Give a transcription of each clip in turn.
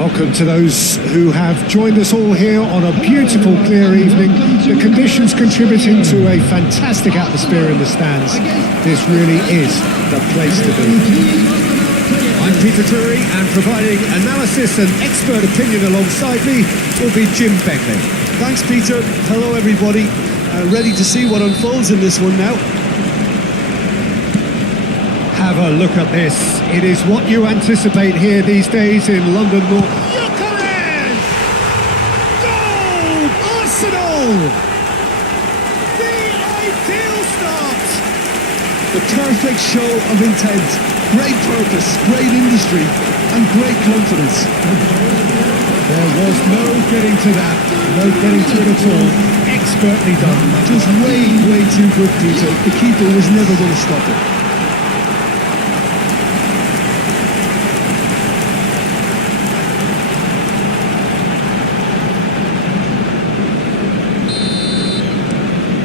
Welcome to those who have joined us all here on a beautiful, clear evening. The conditions contributing to a fantastic atmosphere in the stands. This really is the place to be. I'm Peter Drury, and providing analysis and expert opinion alongside me will be Jim Beckley. Thanks, Peter. Hello, everybody. Ready to see what unfolds in this one now. Have a look at this. It is what you anticipate here these days in London North. Yucatan! Goal! Arsenal! The ideal start! The perfect show of intent. Great purpose, great industry, and great confidence. There was no getting to that. No getting to it at all. Expertly done. Just way too good, Peter. The keeper was never going to stop it.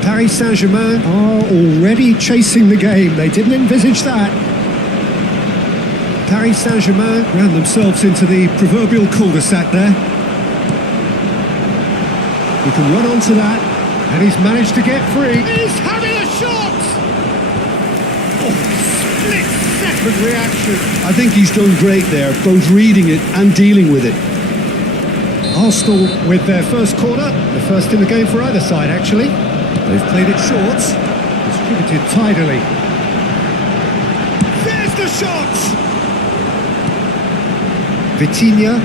Paris Saint-Germain are already chasing the game. They didn't envisage that. Paris Saint-Germain ran themselves into the proverbial cul-de-sac there. He can run onto that, and he's managed to get free. He's having a shot! Oh, split-second reaction. I think he's done great there, both reading it and dealing with it. Arsenal with their first corner, the first in the game for either side, actually. They've played it short, distributed tidily. There's the shot! Vitinha.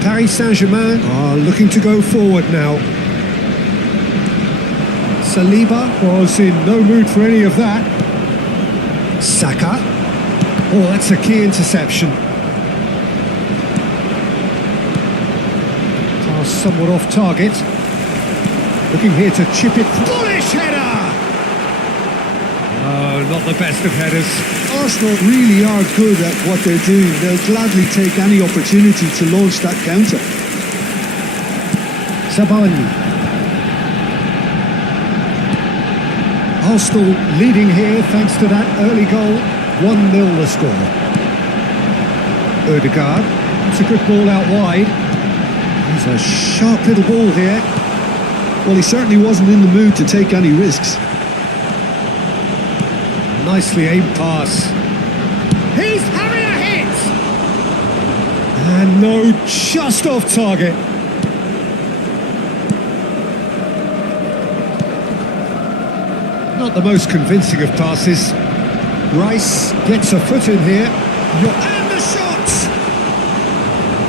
Paris Saint-Germain are looking to go forward now. Saliba was in no mood for any of that. Saka. Oh, that's a key interception. Pass somewhat off target. Looking here to chip it. Bullish header! Oh, not the best of headers. Arsenal really are good at what they're doing. They'll gladly take any opportunity to launch that counter. Sabani. Arsenal leading here thanks to that early goal. 1-0 the score. Odegaard. It's a good ball out wide. He's a sharp little ball here. Well, he certainly wasn't in the mood to take any risks. Nicely aimed pass. He's having a hit! And no, just off target. Not the most convincing of passes. Rice gets a foot in here. And the shot!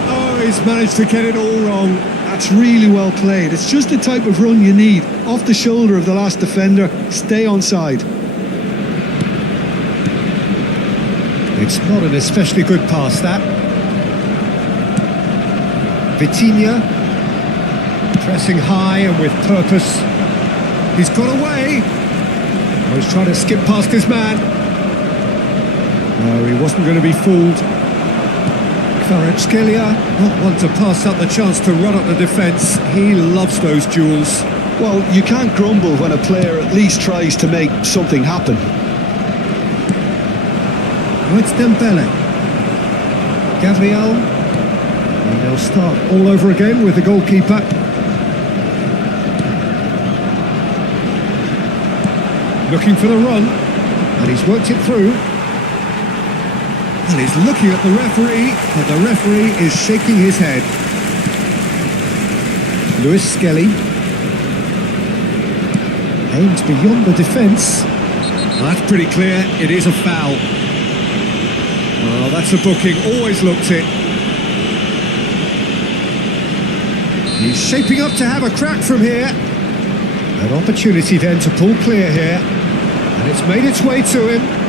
Oh, he's managed to get it all wrong. That's really well played. It's just the type of run you need. Off the shoulder of the last defender, stay onside. It's not an especially good pass, that. Vitinha. Pressing high and with purpose. He's got away. Oh, he's trying to skip past his man. No, he wasn't going to be fooled. Kvaratskhelia, not one to pass up the chance to run up the defence. He loves those duels. Well, you can't grumble when a player at least tries to make something happen. Oh, it's Dembele. Gabriel. And they'll start all over again with the goalkeeper. Looking for the run. And he's worked it through. And he's looking at the referee, but the referee is shaking his head. Lewis Skelly. Aims beyond the defence. Well, that's pretty clear, it is a foul. Well, that's a booking, always looked it. He's shaping up to have a crack from here. An opportunity then to pull clear here. And it's made its way to him.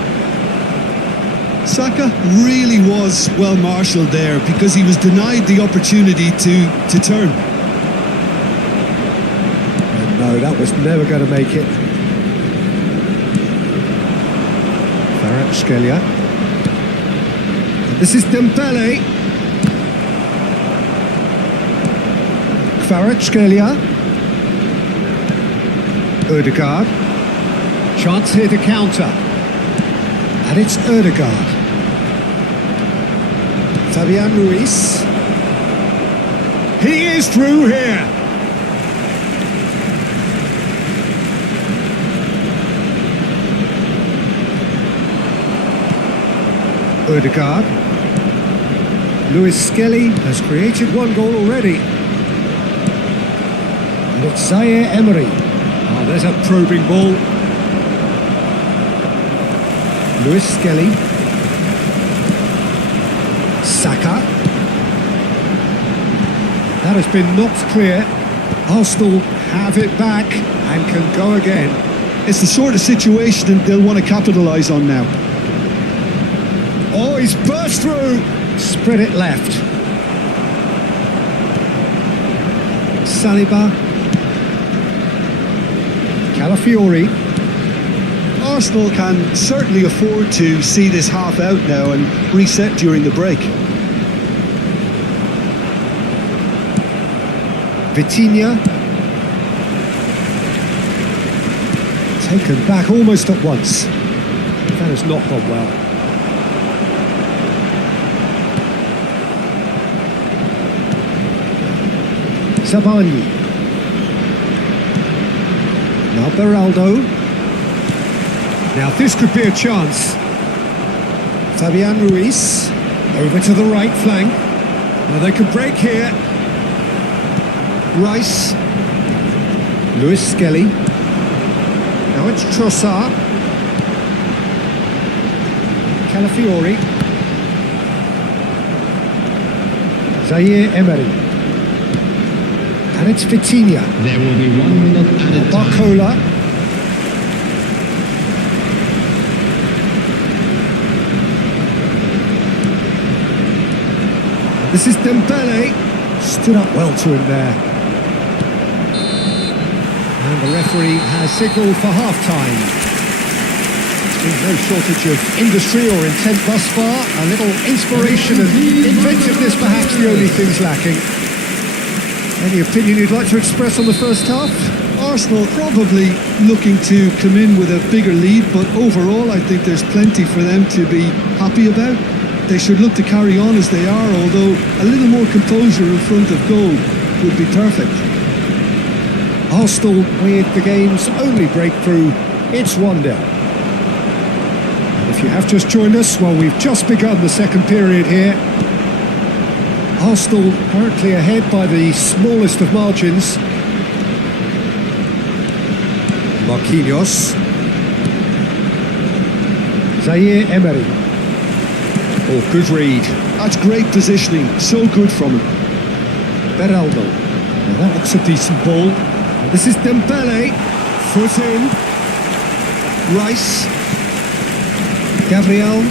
Saka really was well marshalled there because he was denied the opportunity to turn. And no, that was never going to make it. Kvaratskhelia. This is Dembele. Kvaratskhelia. Odegaard. Chance here to counter. And it's Odegaard. Fabian Ruiz. He is through here. Odegaard. Lewis Skelly has created one goal already. And it's Zaire Emery. Oh, there's a probing ball. Lewis Skelly. Saka. That has been knocked clear. Arsenal have it back and can go again. It's the sort of situation they'll want to capitalise on now. Oh, he's burst through. Spread it left. Saliba. Calafiori. Arsenal can certainly afford to see this half out now and reset during the break. Vitinha. Taken back almost at once. That has not gone well. Sabani. Now Beraldo. Now this could be a chance. Fabian Ruiz. Over to the right flank. Now they can break here. Rice. Lewis Skelly. Now it's Trossard. Calafiori. Zaire Emery. And it's Vitinha. There will be 1 minute added time. Barcola. This is Dembele. Stood up well to him there. And the referee has signalled for half-time. There's no shortage of industry or intent thus far. A little inspiration and inventiveness perhaps the only things lacking. Any opinion you'd like to express on the first half? Arsenal probably looking to come in with a bigger lead, but overall I think there's plenty for them to be happy about. They should look to carry on as they are, although a little more composure in front of goal would be perfect. Arsenal with the game's only breakthrough, it's 1-0. If you have just joined us, well, we've just begun the second period here. Arsenal currently ahead by the smallest of margins. Marquinhos. Zaire Emery. Oh, good read. That's great positioning, so good from him. Beraldo. Now that looks a decent ball. And this is Dembele. Foot in. Rice. Gabriel.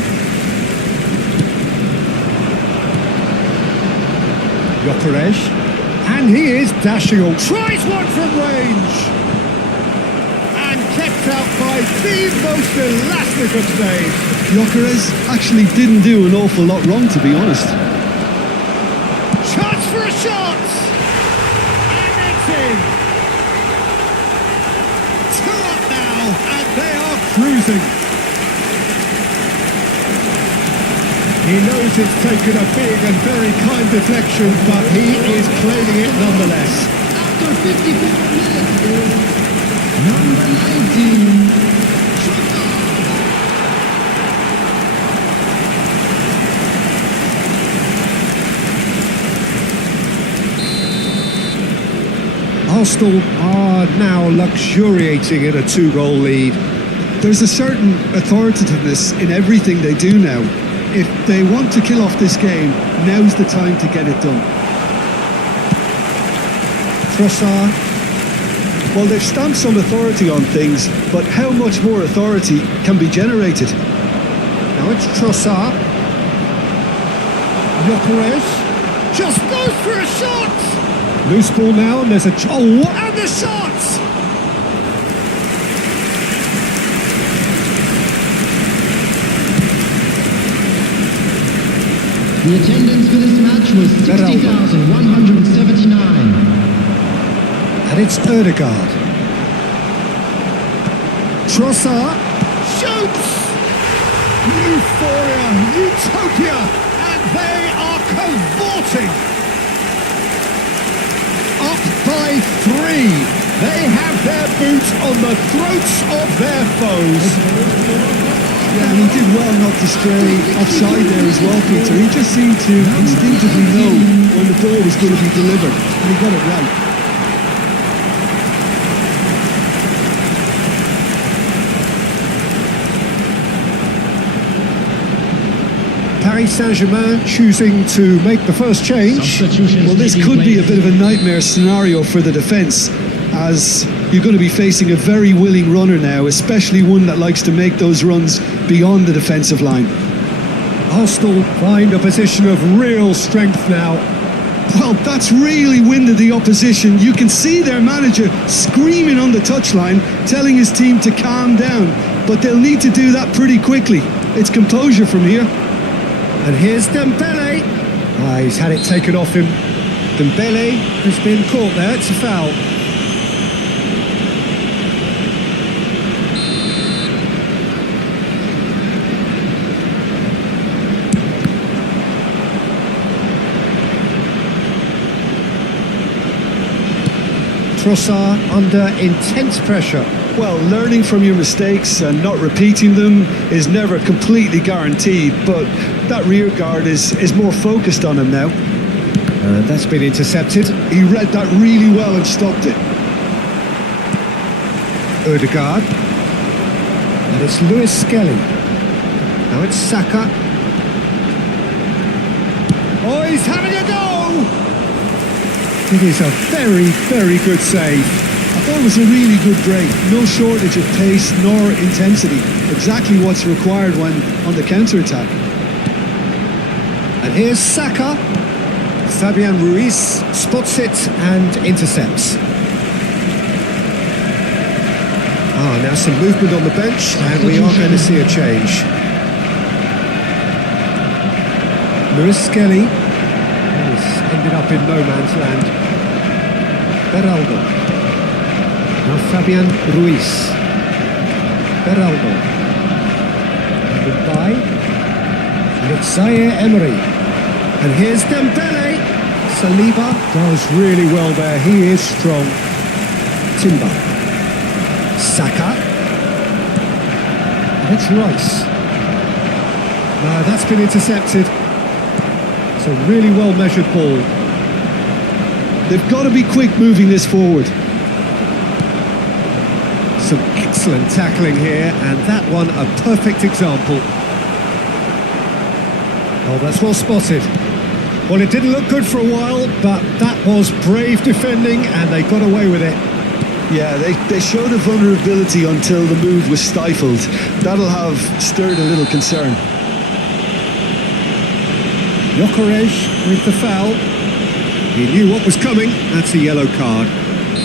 Gyökeres. And he is dashing on. Tries one from range. And kept out by the most elastic of saves. Gyökeres actually didn't do an awful lot wrong, to be honest. Chance for a shot! And it's in! 2 up now, and they are cruising. He knows it's taken a big and very kind deflection, but he is claiming it nonetheless. After 54 minutes, number 19, Arsenal are now luxuriating in a 2-goal lead. There's a certain authoritativeness in everything they do now. If they want to kill off this game, now's the time to get it done. Trossard. Well, they've stamped some authority on things, but how much more authority can be generated? Now it's Trossard. Gyökeres. Just goes for a shot! Loose ball now, and there's a... Oh, and the shot! the attendance for this match was 60,179. And it's Odegaard. Trossard shoots! Euphoria, utopia, and they are cavorting. by 3. They have their boots on the throats of their foes. Yeah, and he did well not to stray offside there as well, Peter. He just seemed to instinctively know when the ball was going to be delivered, and he got it right. Paris Saint-Germain choosing to make the first change. Substitutions Well, this taking could be a place. bit of a nightmare scenario for the defence, as you're going to be facing a very willing runner now, especially one that likes to make those runs beyond the defensive line. Arsenal find a position of real strength now. Well, that's really winded the opposition. You can see their manager screaming on the touchline, telling his team to calm down, but they'll need to do that pretty quickly. It's composure from here. And here's Dembele. He's had it taken off him. Dembele has been caught there. It's a foul. Trossard under intense pressure. Well, learning from your mistakes and not repeating them is never completely guaranteed, but that rear guard is more focused on him now. And that's been intercepted. He read that really well and stopped it. Odegaard. And it's Lewis Skelly. Now it's Saka. Oh, he's having a go! It is a very, very good save. I thought it was a really good break. No shortage of pace nor intensity. Exactly what's required when on the counter-attack. And here's Saka. Fabian Ruiz spots it and intercepts. Now some movement on the bench, and we are going to see a change. Lewis Skelly has ended up in no man's land. Beraldo. Now Fabian Ruiz. Beraldo. Goodbye. And it's Zaire Emery. And here's Dembele. Saliba does really well there. He is strong. Timber. Saka. And it's Rice. No, that's been intercepted. It's a really well measured ball. They've got to be quick moving this forward. Some excellent tackling here, and that one a perfect example. Oh, that's well spotted. Well, it didn't look good for a while, but that was brave defending, and they got away with it. Yeah, they showed a vulnerability until the move was stifled. That'll have stirred a little concern. Gyökeres with the foul. He knew what was coming. That's a yellow card.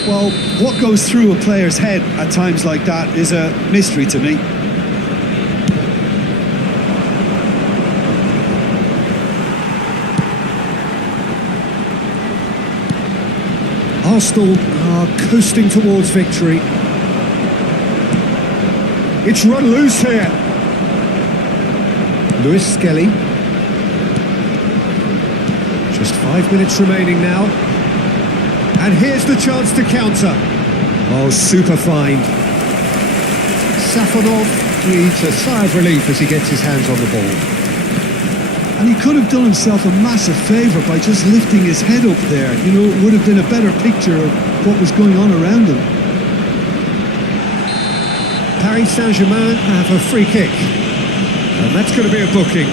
Well, what goes through a player's head at times like that is a mystery to me. Arsenal are coasting towards victory. It's run loose here. Lewis Skelly. Just 5 minutes remaining now. And here's the chance to counter. Oh, super find. Safonov breathes a sigh of relief as he gets his hands on the ball. And he could have done himself a massive favour by just lifting his head up there. You know, it would have been a better picture of what was going on around him. Paris Saint-Germain have a free kick. And that's going to be a booking.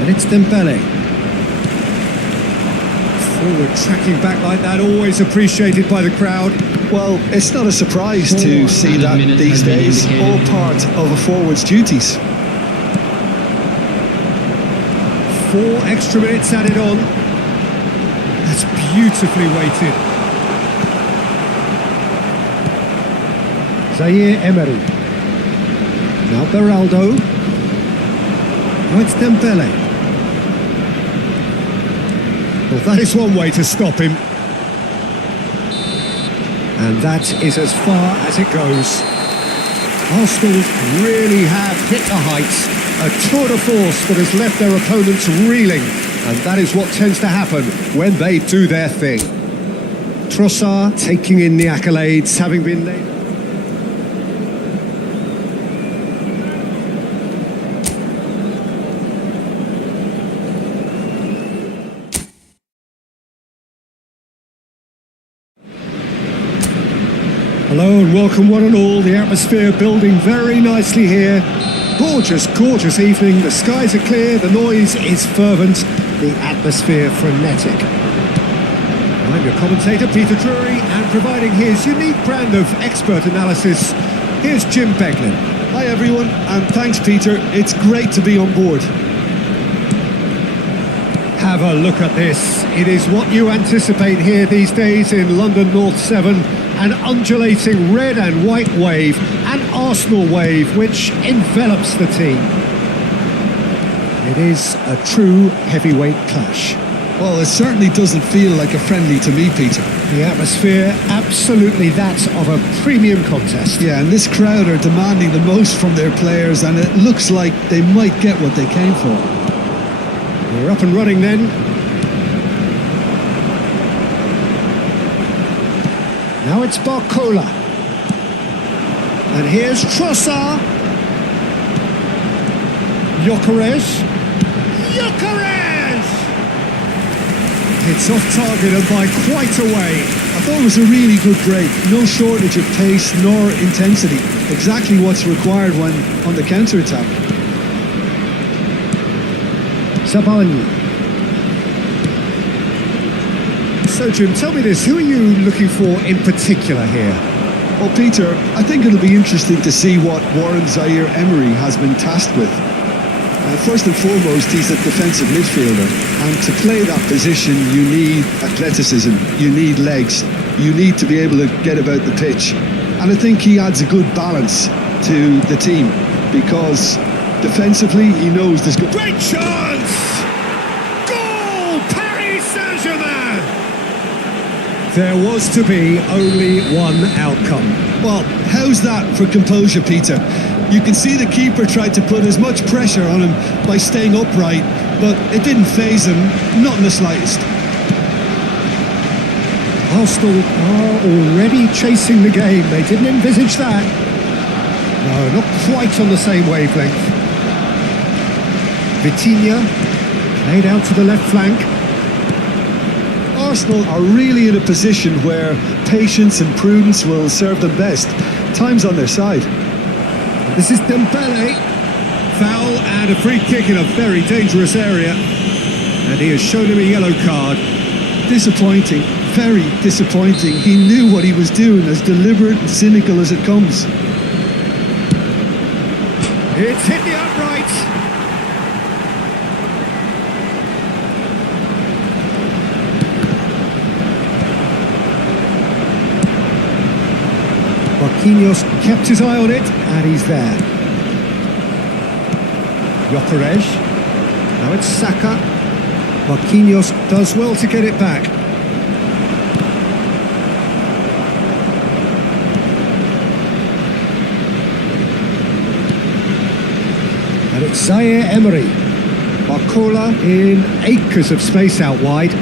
And it's Dembele. Forward tracking back like that, always appreciated by the crowd. Well, it's not a surprise to see that these days, all part of a forward's duties. 4 extra minutes added on. That's beautifully weighted. Zaire Emery. Now Beraldo. Now it's Dembele. Well, that is one way to stop him. And that is as far as it goes. Arsenal really have hit the heights, a tour de force that has left their opponents reeling, and that is what tends to happen when they do their thing. Trossard taking in the accolades, having been named. Hello and welcome one and all, the atmosphere building very nicely here. Gorgeous, gorgeous evening, the skies are clear, the noise is fervent, the atmosphere frenetic. I'm your commentator Peter Drury, and providing his unique brand of expert analysis, here's Jim Beglin. Hi everyone, and thanks Peter, it's great to be on board. Have a look at this, it is what you anticipate here these days in London North 7. An undulating red and white wave, an Arsenal wave which envelops the team. It is a true heavyweight clash. Well, it certainly doesn't feel like a friendly to me, Peter. The atmosphere, absolutely that of a premium contest. Yeah, and this crowd are demanding the most from their players, and it looks like they might get what they came for. We're up and running then. Now it's Barcola. And here's Trossard. Gyökeres. It's off target and by quite a way. I thought it was a really good break. No shortage of pace nor intensity. Exactly what's required when on the counter-attack. Sabani. So Jim, tell me this, who are you looking for in particular here? Well, Peter, I think it'll be interesting to see what Warren Zaire-Emery has been tasked with. First and foremost, he's a defensive midfielder, and to play that position you need athleticism, you need legs, you need to be able to get about the pitch. And I think he adds a good balance to the team, because defensively he knows there's good... Great chance! Goal! Paris Saint-Germain! There was to be only one outcome. Well, how's that for composure, Peter? You can see the keeper tried to put as much pressure on him by staying upright, but it didn't faze him, not in the slightest. Arsenal are already chasing the game. They didn't envisage that. No, not quite on the same wavelength. Vitinha played out to the left flank. Arsenal are really in a position where patience and prudence will serve them best. Time's on their side. This is Dembele. Foul and a free kick in a very dangerous area. And he has shown him a yellow card. Disappointing, very disappointing. He knew what he was doing, as deliberate and cynical as it comes. It's hit the upright. Marquinhos kept his eye on it, and he's there. Gyökeres. Now it's Saka. Marquinhos does well to get it back. And it's Zaire-Emery. Barcola in acres of space out wide.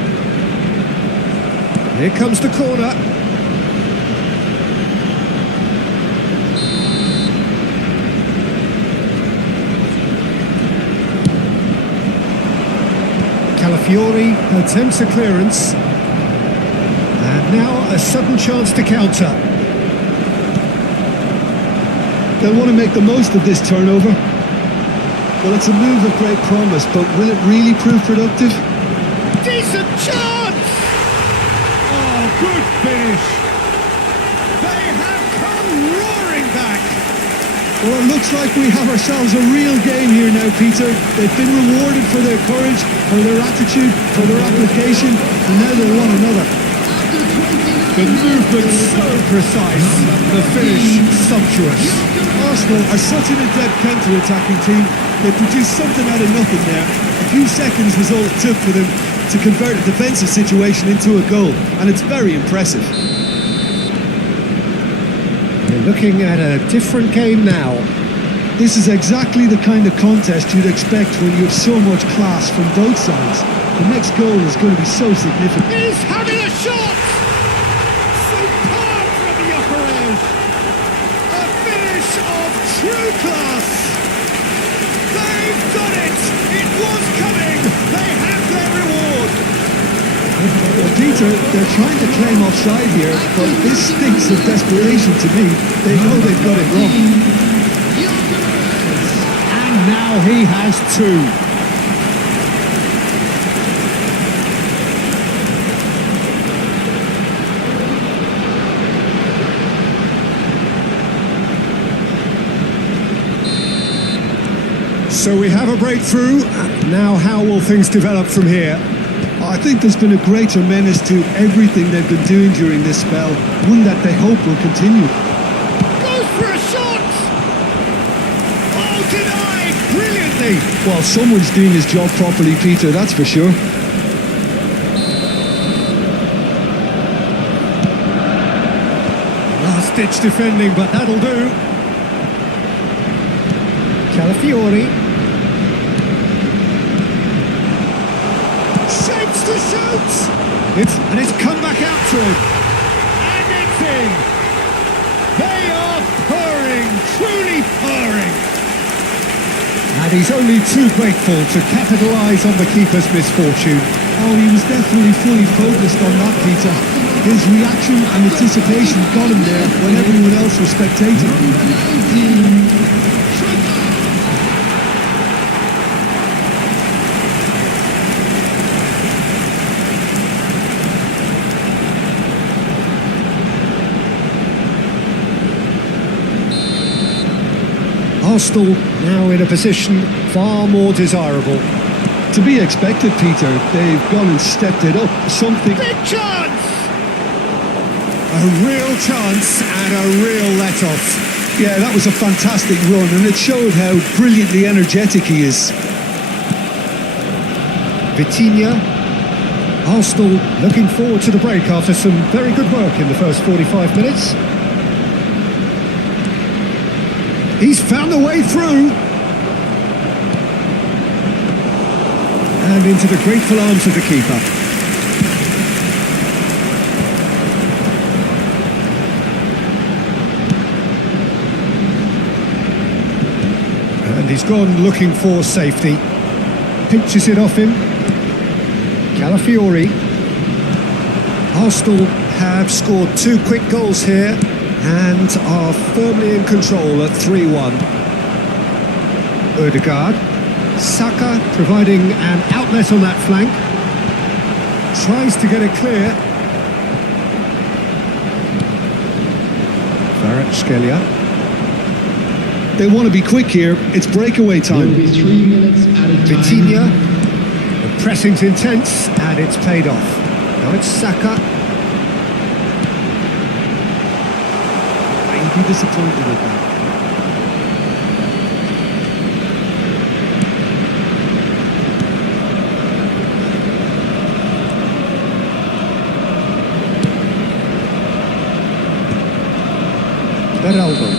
Here comes the corner. Calafiori attempts a clearance, and now a sudden chance to counter. They'll want to make the most of this turnover. Well, it's a move of great promise, but will it really prove productive? Decent chance! Oh, good finish. They have come roaring back. Well, it looks like we have ourselves a real game here now, Peter. They've been rewarded for their courage, for their attitude, for their application, and now they want another. The movement so precise, the finish sumptuous. Arsenal are such an adept counter-attacking team. They produced something out of nothing there. A few seconds was all it took for them to convert a defensive situation into a goal, and it's very impressive. They're looking at a different game now. This is exactly the kind of contest you'd expect when you have so much class from both sides. The next goal is going to be so significant. He's having a shot! Superb from the upper edge! A finish of true class! They've done it! It was coming! They have their reward! Well, Peter, they're trying to claim offside here, but this stinks of desperation to me. They know they've got it wrong. And now he has two. So we have a breakthrough. Now how will things develop from here? I think there's been a greater menace to everything they've been doing during this spell, one that they hope will continue. Goes for a shot! Oh, denied! Brilliantly! Well, someone's doing his job properly, Peter, that's for sure. Last-ditch defending, but that'll do. Calafiori. Shapes to shoot! It's come back out to him. And it's in! They are purring, truly purring. And he's only too grateful to capitalise on the keeper's misfortune. Oh, he was definitely fully focused on that, Peter. His reaction and anticipation got him there when everyone else was spectating. Arsenal now in a position far more desirable. To be expected, Peter. They've gone and stepped it up. Something... Big chance! A real chance and a real let-off. Yeah, that was a fantastic run, and it showed how brilliantly energetic he is. Vitinha. Arsenal looking forward to the break after some very good work in the first 45 minutes. He's found a way through. And into the grateful arms of the keeper. And he's gone looking for safety. Pinches it off him. Calafiori. Arsenal have scored 2 quick goals here and are firmly in control at 3-1. Odegaard. Saka providing an outlet on that flank. Tries to get it clear. Kvaratskhelia. They want to be quick here. It's breakaway There will time. be 3 minutes added time. Vitinha. The pressing's intense and it's paid off. Now it's Saka. I'd be disappointed with that. Beraldo.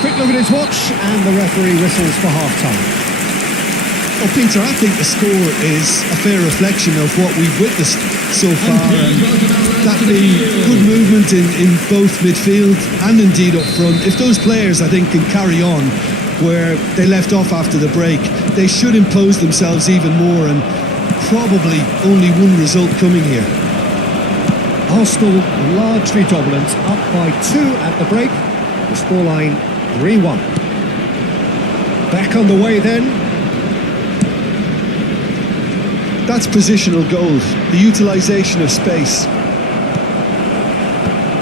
Quick look at his watch and the referee whistles for half-time. Well, Peter, I think the score is a fair reflection of what we've witnessed so far. That being good movement in both midfield and indeed up front. If those players, I think, can carry on where they left off after the break, they should impose themselves even more, and probably only one result coming here. Arsenal largely dominant, up by 2 at the break. The scoreline 3-1. Back on the way then. That's positional goals, the utilisation of space.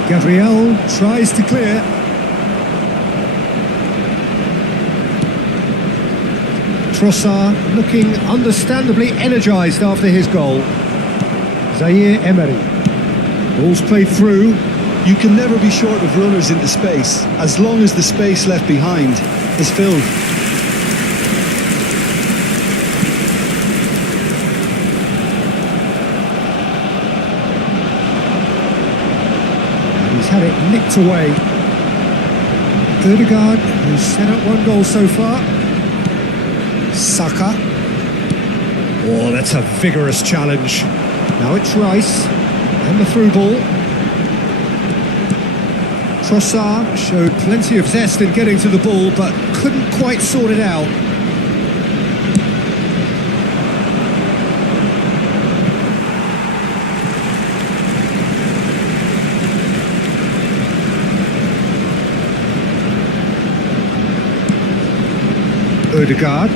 Gabriel tries to clear. Trossard looking understandably energised after his goal. Zaire Emery. Ball's played through. You can never be short of runners into space, as long as the space left behind is filled. And he's had it nicked away. Odegaard, who's set up one goal so far. Saka. Oh, that's a vigorous challenge. Now it's Rice, and the through ball. Trossard showed plenty of zest in getting to the ball, but couldn't quite sort it out. Odegaard.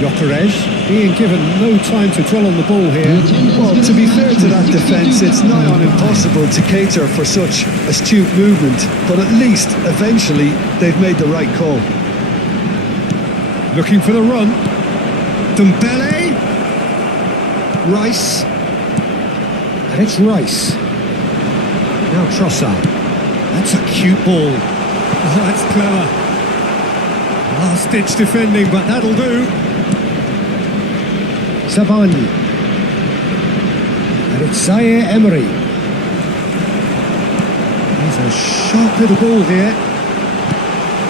Gyökeres being given no time to dwell on the ball here. Well, to be fair to that defence, it's nigh on impossible to cater for such astute movement, but at least, eventually, they've made the right call. Looking for the run. Dembele. Rice. And it's Rice. Now Trossard. That's a cute ball. Oh, that's clever. Last-ditch defending, but that'll do. Savani. And it's Zaire Emery. He's a sharp little ball here.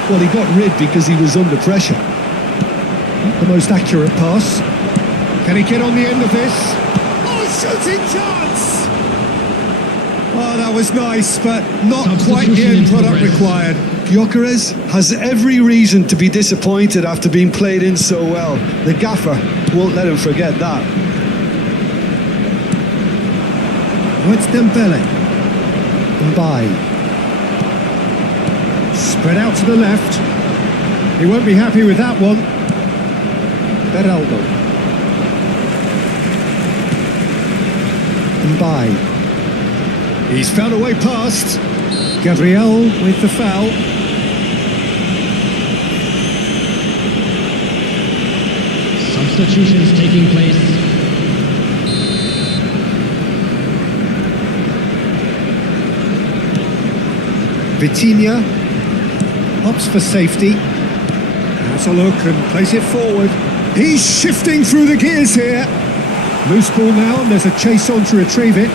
Well, he got rid because he was under pressure. Not the most accurate pass. Can he get on the end of this? Oh, shooting chance! Oh, that was nice, but not quite the end product required. Gyökeres has every reason to be disappointed after being played in so well. The gaffer won't let him forget that. Oh, it's Dembele. Mbaye. Spread out to the left. He won't be happy with that one. Beraldo. Mbaye. He's found a way past. Gabriel with the foul. Substitutions taking place. Vitinha opts for safety. Has a look and plays it forward. He's shifting through the gears here. Loose ball now, and there's a chase on to retrieve it.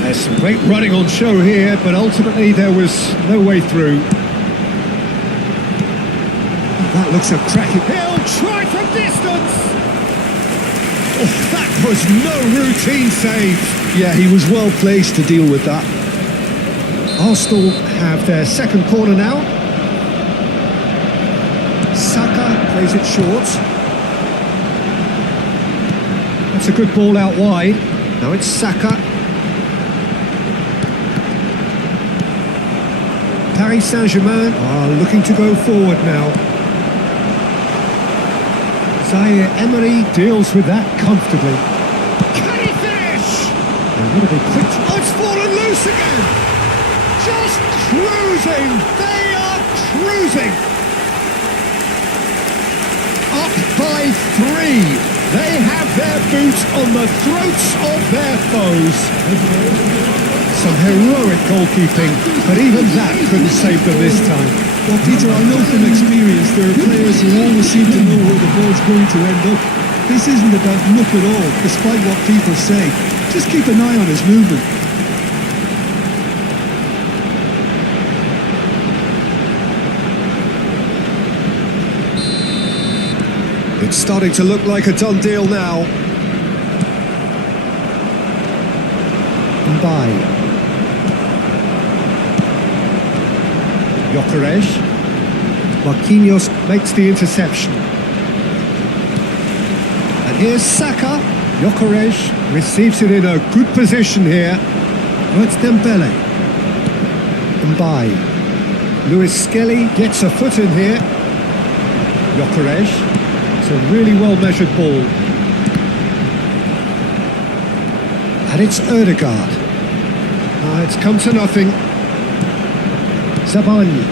There's some great running on show here, but ultimately there was no way through. That looks a cracking. He'll try from distance. Oh, that was no routine save. Yeah, he was well placed to deal with that. Arsenal have their second corner now. Saka plays it short. That's a good ball out wide. Now it's Saka. Paris Saint-Germain are looking to go forward now. Zaire Emery deals with that comfortably. Can he finish? They're going to be quick. Oh, it's fallen loose again. Just cruising. They are cruising. Up by 3. They have their boot on the throats of their foes. Some heroic goalkeeping, but even that couldn't save them this time. Well, Peter, I know from experience there are players who always seem to know where the ball's going to end up. This isn't about luck at all, despite what people say. Just keep an eye on his movement. It's starting to look like a done deal now. Mbaye. Gyökeres. Marquinhos makes the interception. And here's Saka. Gyökeres receives it in a good position here. Oh, it's Dembele. Mbaye. Luis Skelly gets a foot in here. Gyökeres. It's a really well-measured ball. And it's Odegaard. It's come to nothing. Savani.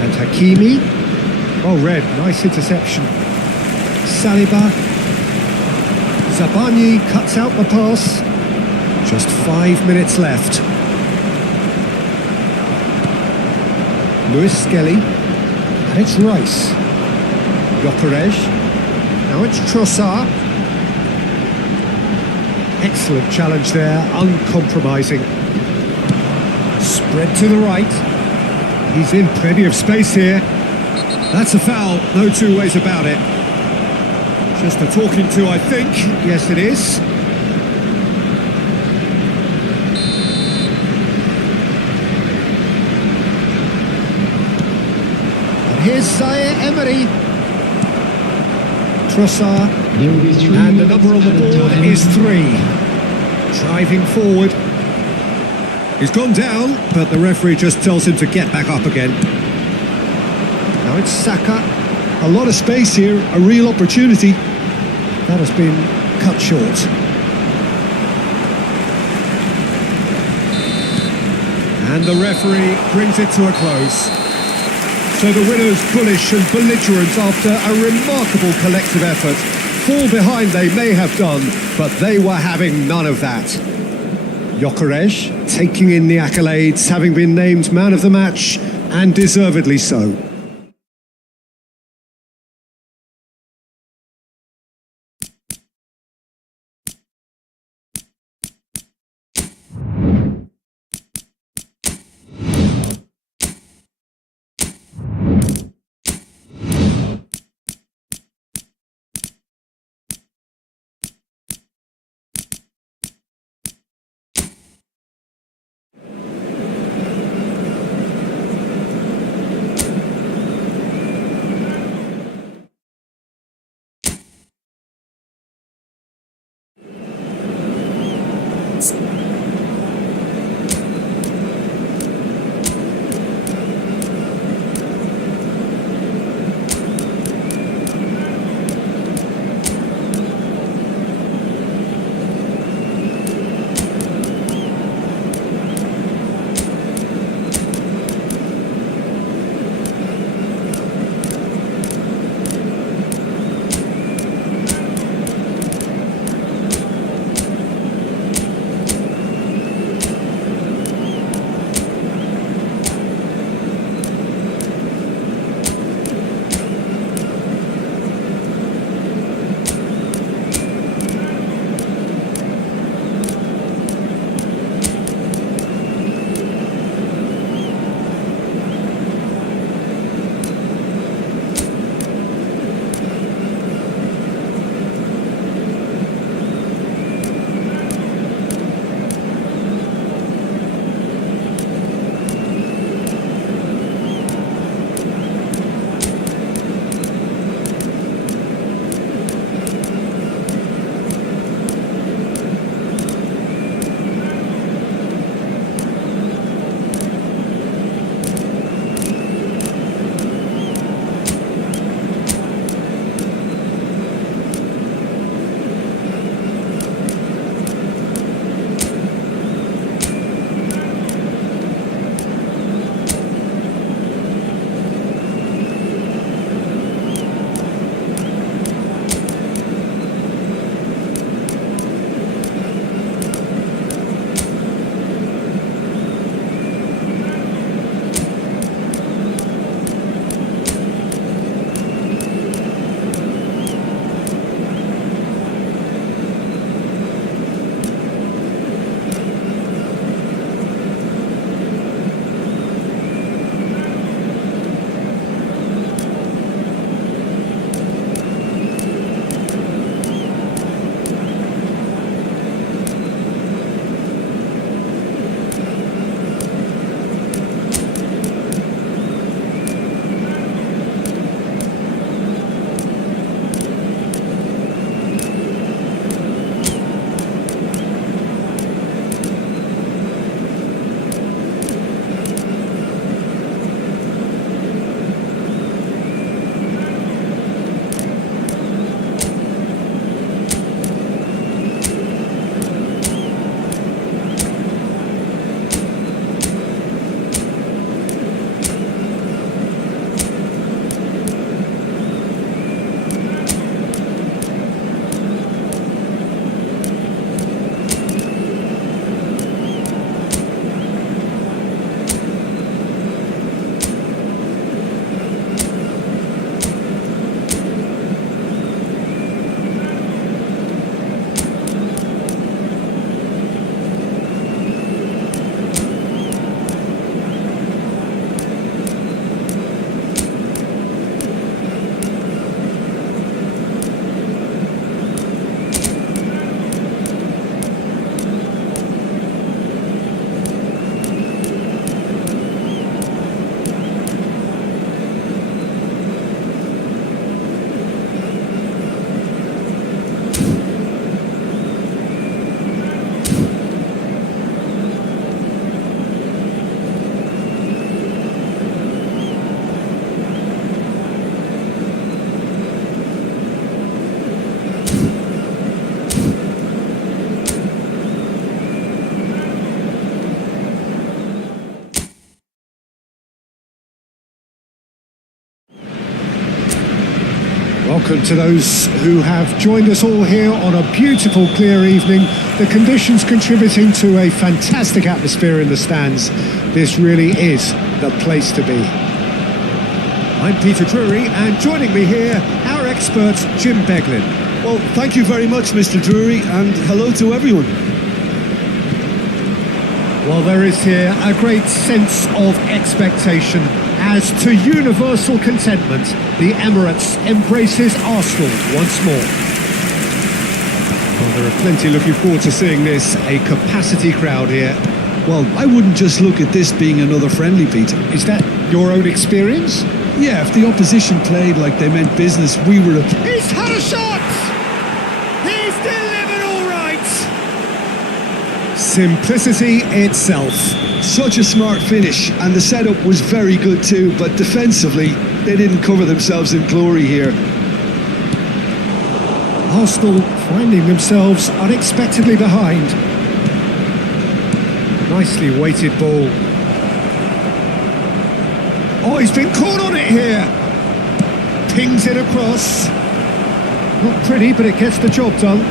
And Hakimi. Oh, red. Nice interception. Saliba. Zabani cuts out the pass. Just 5 minutes left. Luis Skelly. And it's Rice. Gyökeres. Now it's Trossard. Excellent challenge there, uncompromising. Spread to the right. He's in plenty of space here. That's a foul, no two ways about it. Just a talking to, I think. Yes, it is. And here's Zaire Emery. Trossard. There will be 3 And the minutes number on the added board time. is 3. Driving forward. He's gone down, but the referee just tells him to get back up again. Now it's Saka. A lot of space here, a real opportunity. That has been cut short. And the referee brings it to a close. So the winners bullish and belligerent after a remarkable collective effort. Fall behind they may have done, but they were having none of that. Gyökeres taking in the accolades, having been named man of the match, and deservedly so. Welcome to those who have joined us all here on a beautiful, clear evening. The conditions contributing to a fantastic atmosphere in the stands. This really is the place to be. I'm Peter Drury, and joining me here, our expert, Jim Beglin. Well, thank you very much, Mr. Drury, and hello to everyone. Well, there is here a great sense of expectation as to universal contentment. The Emirates embraces Arsenal once more. Well, there are plenty looking forward to seeing this, a capacity crowd here. Well, I wouldn't just look at this being another friendly, Peter. Is that your own experience? Yeah, if the opposition played like they meant business, we were a... He's had a shot! He's delivered all right! Simplicity itself. Such a smart finish, and the setup was very good too, but defensively, they didn't cover themselves in glory here. Arsenal finding themselves unexpectedly behind. Nicely weighted ball. Oh, he's been caught on it here. Pings it across. Not pretty, but it gets the job done.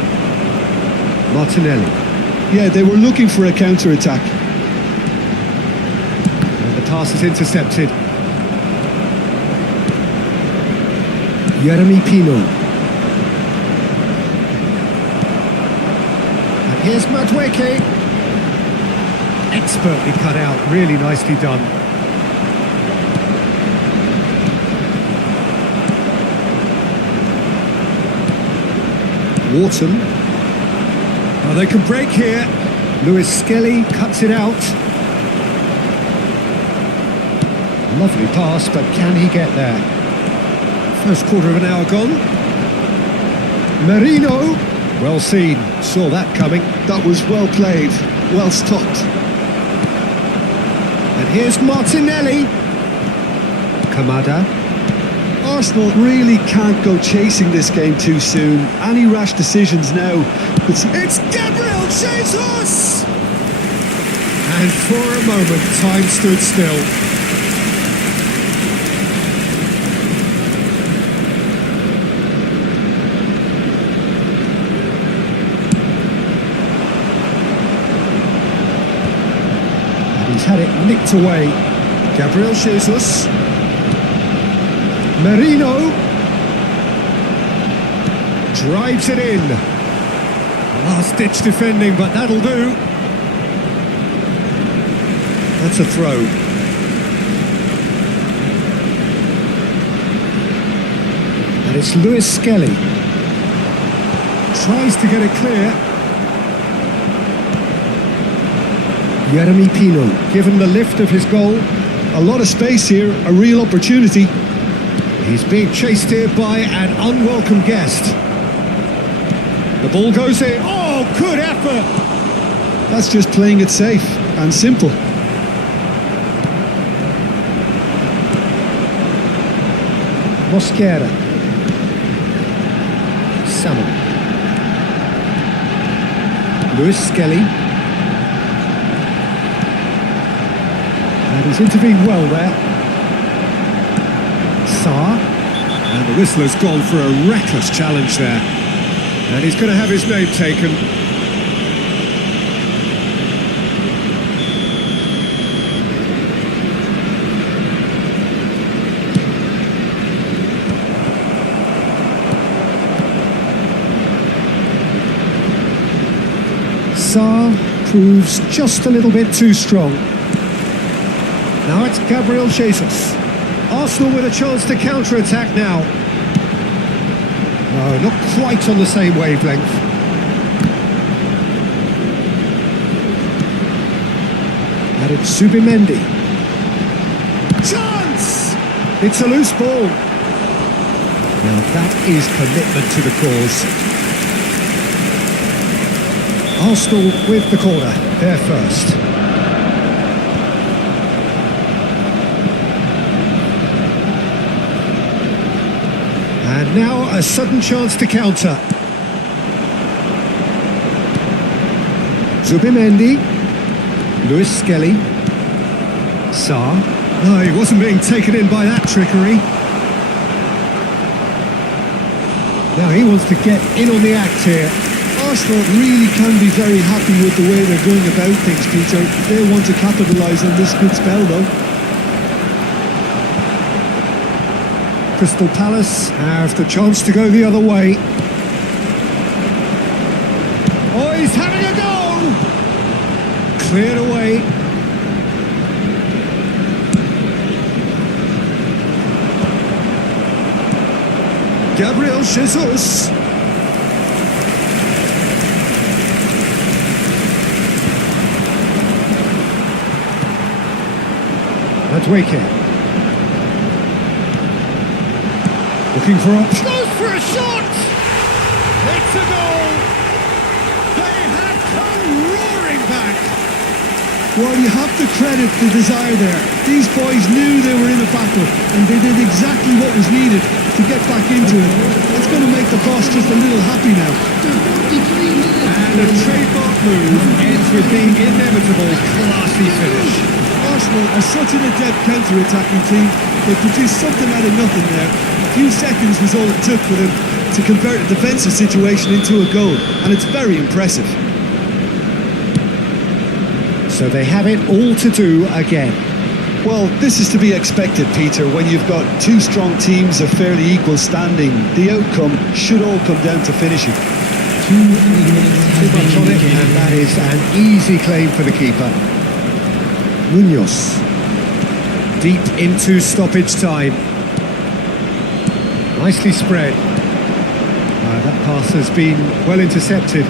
Martinelli. Yeah, they were looking for a counter-attack. And the pass is intercepted. Jeremy Pino. And here's Madueke. Expertly cut out, really nicely done. Wharton. Oh, they can break here. Lewis Skelly cuts it out. Lovely pass, but can he get there? First quarter of an hour gone. Merino. Well seen. Saw that coming. That was well played, well stopped. And here's Martinelli. Kamada. Arsenal really can't go chasing this game too soon. Any rash decisions now. It's Gabriel Jesus! And for a moment, time stood still. And he's had it nicked away. Gabriel Jesus. Merino drives it in. Last-ditch defending, but that'll do. That's a throw. And it's Lewis Skelly. Tries to get it clear. Jeremy Pino, given the lift of his goal. A lot of space here, a real opportunity. He's being chased here by an unwelcome guest. The ball goes in. Oh, good effort! That's just playing it safe and simple. Mosquera. Salmon. Lewis Skelly. And he's intervened well there. Sarr. And the whistler's gone for a reckless challenge there. And he's going to have his name taken. Sarr proves just a little bit too strong. Now it's Gabriel Jesus. Arsenal with a chance to counter-attack now. No, not quite on the same wavelength. And it's Zubimendi. Chance! It's a loose ball. Now that is commitment to the cause. Arsenal with the corner, they're first. And now a sudden chance to counter. Zubimendi. Lewis Skelly. Sarr. No, he wasn't being taken in by that trickery. Now he wants to get in on the act here. Arsenal really can be very happy with the way they're going about things, Peter. They want to capitalise on this good spell, though. Crystal Palace have the chance to go the other way. Oh, he's having a go! Cleared away. Gabriel Jesus. Madueke. Looking for options. Goes for a shot! It's a goal! They have come roaring back! Well, you have to credit the desire there. These boys knew they were in a battle, and they did exactly what was needed to get back into it. It's going to make the boss just a little happy now. And a trademark move ends with the inevitable classy finish. Arsenal are such an adept counter-attacking team. They produced something out of nothing there. A few seconds was all it took for them to convert a defensive situation into a goal, and it's very impressive. So they have it all to do again. Well, this is to be expected, Peter. When you've got two strong teams of fairly equal standing, the outcome should all come down to finishing. Too much on it, and that is an easy claim for the keeper. Munoz. Deep into stoppage time. Nicely spread. That pass has been well intercepted.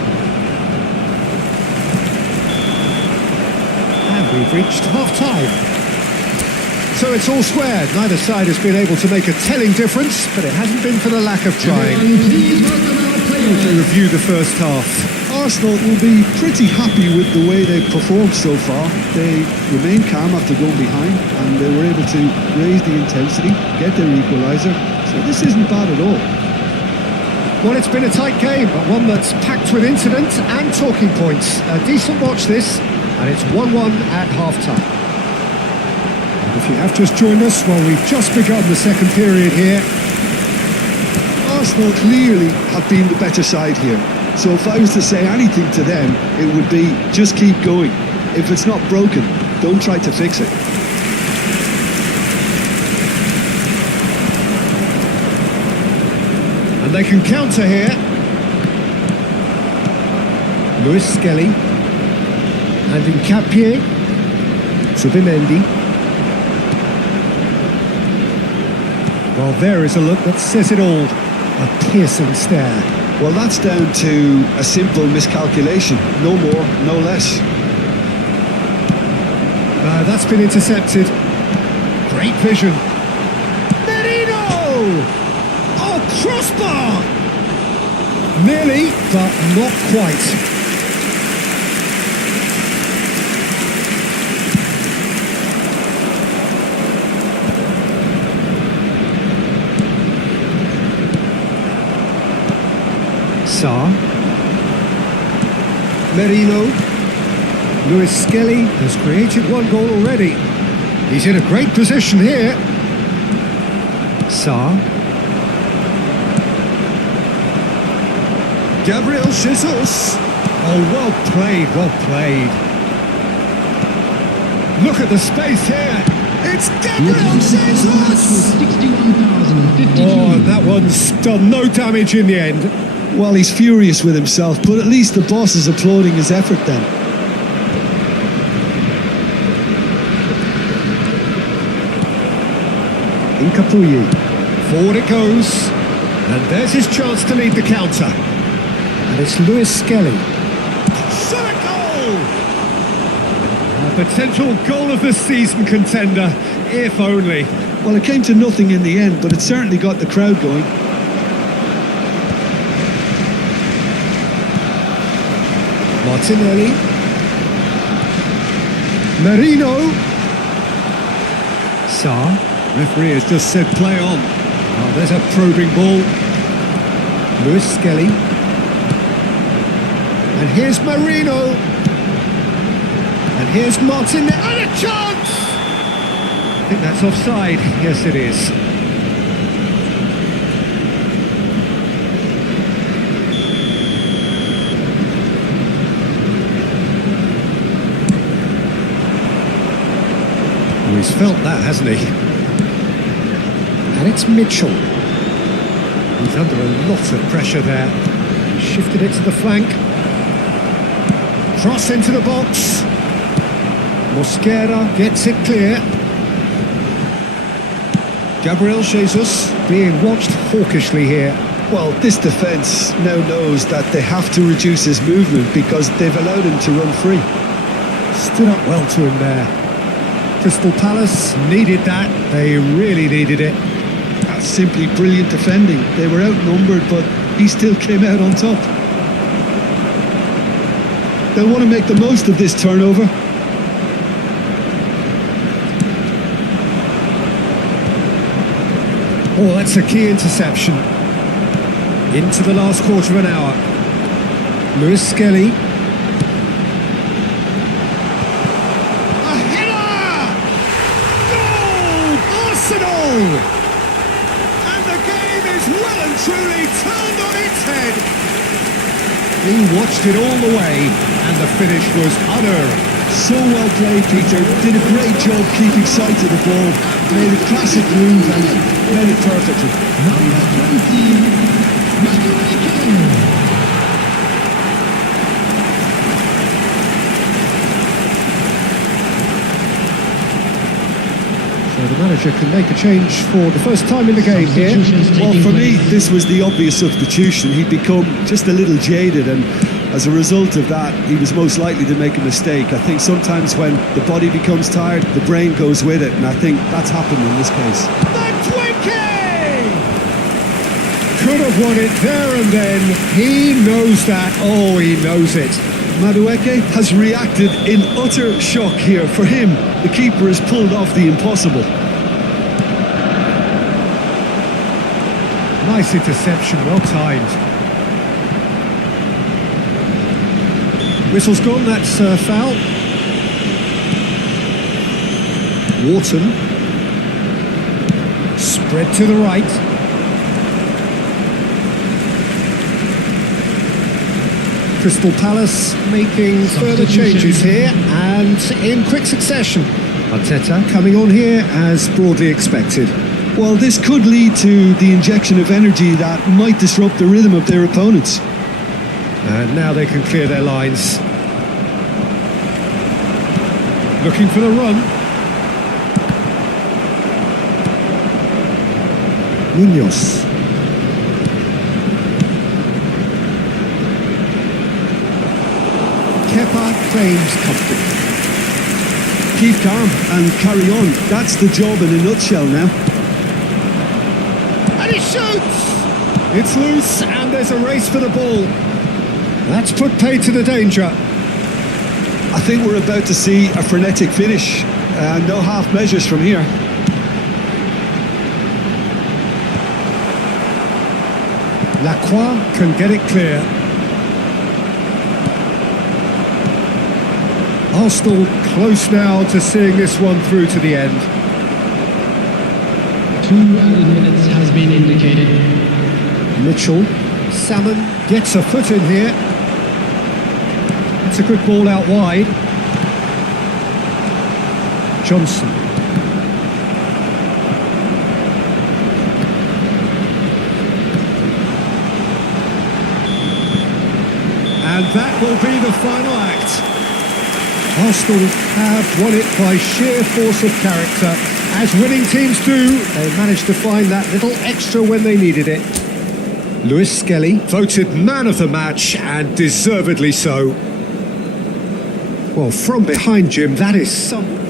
And we've reached half-time. So it's all squared. Neither side has been able to make a telling difference, but it hasn't been for the lack of trying. To review the first half. Arsenal will be pretty happy with the way they've performed so far. They remained calm after going behind, and they were able to raise the intensity, get their equaliser. So this isn't bad at all. Well, it's been a tight game, but one that's packed with incident and talking points. A decent watch this, and it's 1-1 at half-time. If you have just joined us, well, we've just begun the second period here. Arsenal clearly have been the better side here. So if I was to say anything to them, it would be just keep going. If it's not broken, don't try to fix it. And they can counter here. Luis Skelly. And Nkapie. Subimendi. Well, there is a look that says it all. A piercing stare. Well, that's down to a simple miscalculation. No more, no less. That's been intercepted. Great vision. Merino! Oh, crossbar! Nearly, but not quite. Sarr. Merino. Luis Skelly has created one goal already. He's in a great position here. Sarr. Gabriel Jesus. Oh, well played, well played. Look at the space here. It's Gabriel Jesus! Oh, and that one's done no damage in the end. Well, he's furious with himself, but at least the boss is applauding his effort then. Nkapie. Forward it goes. And there's his chance to lead the counter. And it's Luis Skelly. Shot a goal! A potential goal of the season contender, if only. Well, it came to nothing in the end, but it certainly got the crowd going. Martinelli. Merino. Sarr. Referee has just said play on. Oh, there's a probing ball. Luis Skelly. And here's Merino. And here's Martinelli. And a chance! I think that's offside. Yes, it is. He's felt that, hasn't he? And it's Mitchell. He's under a lot of pressure there. He shifted it to the flank. Cross into the box. Mosquera gets it clear. Gabriel Jesus being watched hawkishly here. Well, this defence now knows that they have to reduce his movement because they've allowed him to run free. Stood up well to him there. Crystal Palace needed that. They really needed it. That's simply brilliant defending. They were outnumbered, but he still came out on top. They'll want to make the most of this turnover. Oh, that's a key interception. Into the last quarter of an hour. Lewis Skelly. A header! Goal! Arsenal! And the game is well and truly turned on its head. He watched it all the way, and the finish was unearned. So well played, Peter. Did a great job keeping sight of the ball. Made a classic move and made it perfectly. Number 20, So the manager can make a change for the first time in the game here. Well, for me, this was the obvious substitution. He'd become just a little jaded, and as a result of that, he was most likely to make a mistake. I think sometimes when the body becomes tired, the brain goes with it, and I think that's happened in this case. The Twinkie! Could have won it there and then. He knows that. Oh, he knows it. Madueke has reacted in utter shock here. For him, the keeper has pulled off the impossible. Nice interception, well timed. Whistle's gone, that's a foul. Wharton. Spread to the right. Crystal Palace making further changes here, and in quick succession. Arteta coming on here as broadly expected. Well, this could lead to the injection of energy that might disrupt the rhythm of their opponents. And now they can clear their lines. Looking for the run. Munoz. Kepa claims comfortably. Keep calm and carry on. That's the job in a nutshell now. And he shoots! It's loose and there's a race for the ball. That's put paid to the danger. I think we're about to see a frenetic finish. No half measures from here. Lacroix can get it clear. Arsenal close now to seeing this one through to the end. 2 added minutes has been indicated. Mitchell. Salmon gets a foot in here. It's a good ball out wide. Johnson. And that will be the final act. Arsenal have won it by sheer force of character. As winning teams do, they managed to find that little extra when they needed it. Lewis Skelly voted man of the match, and deservedly so. Well, from behind, Jim, that is some...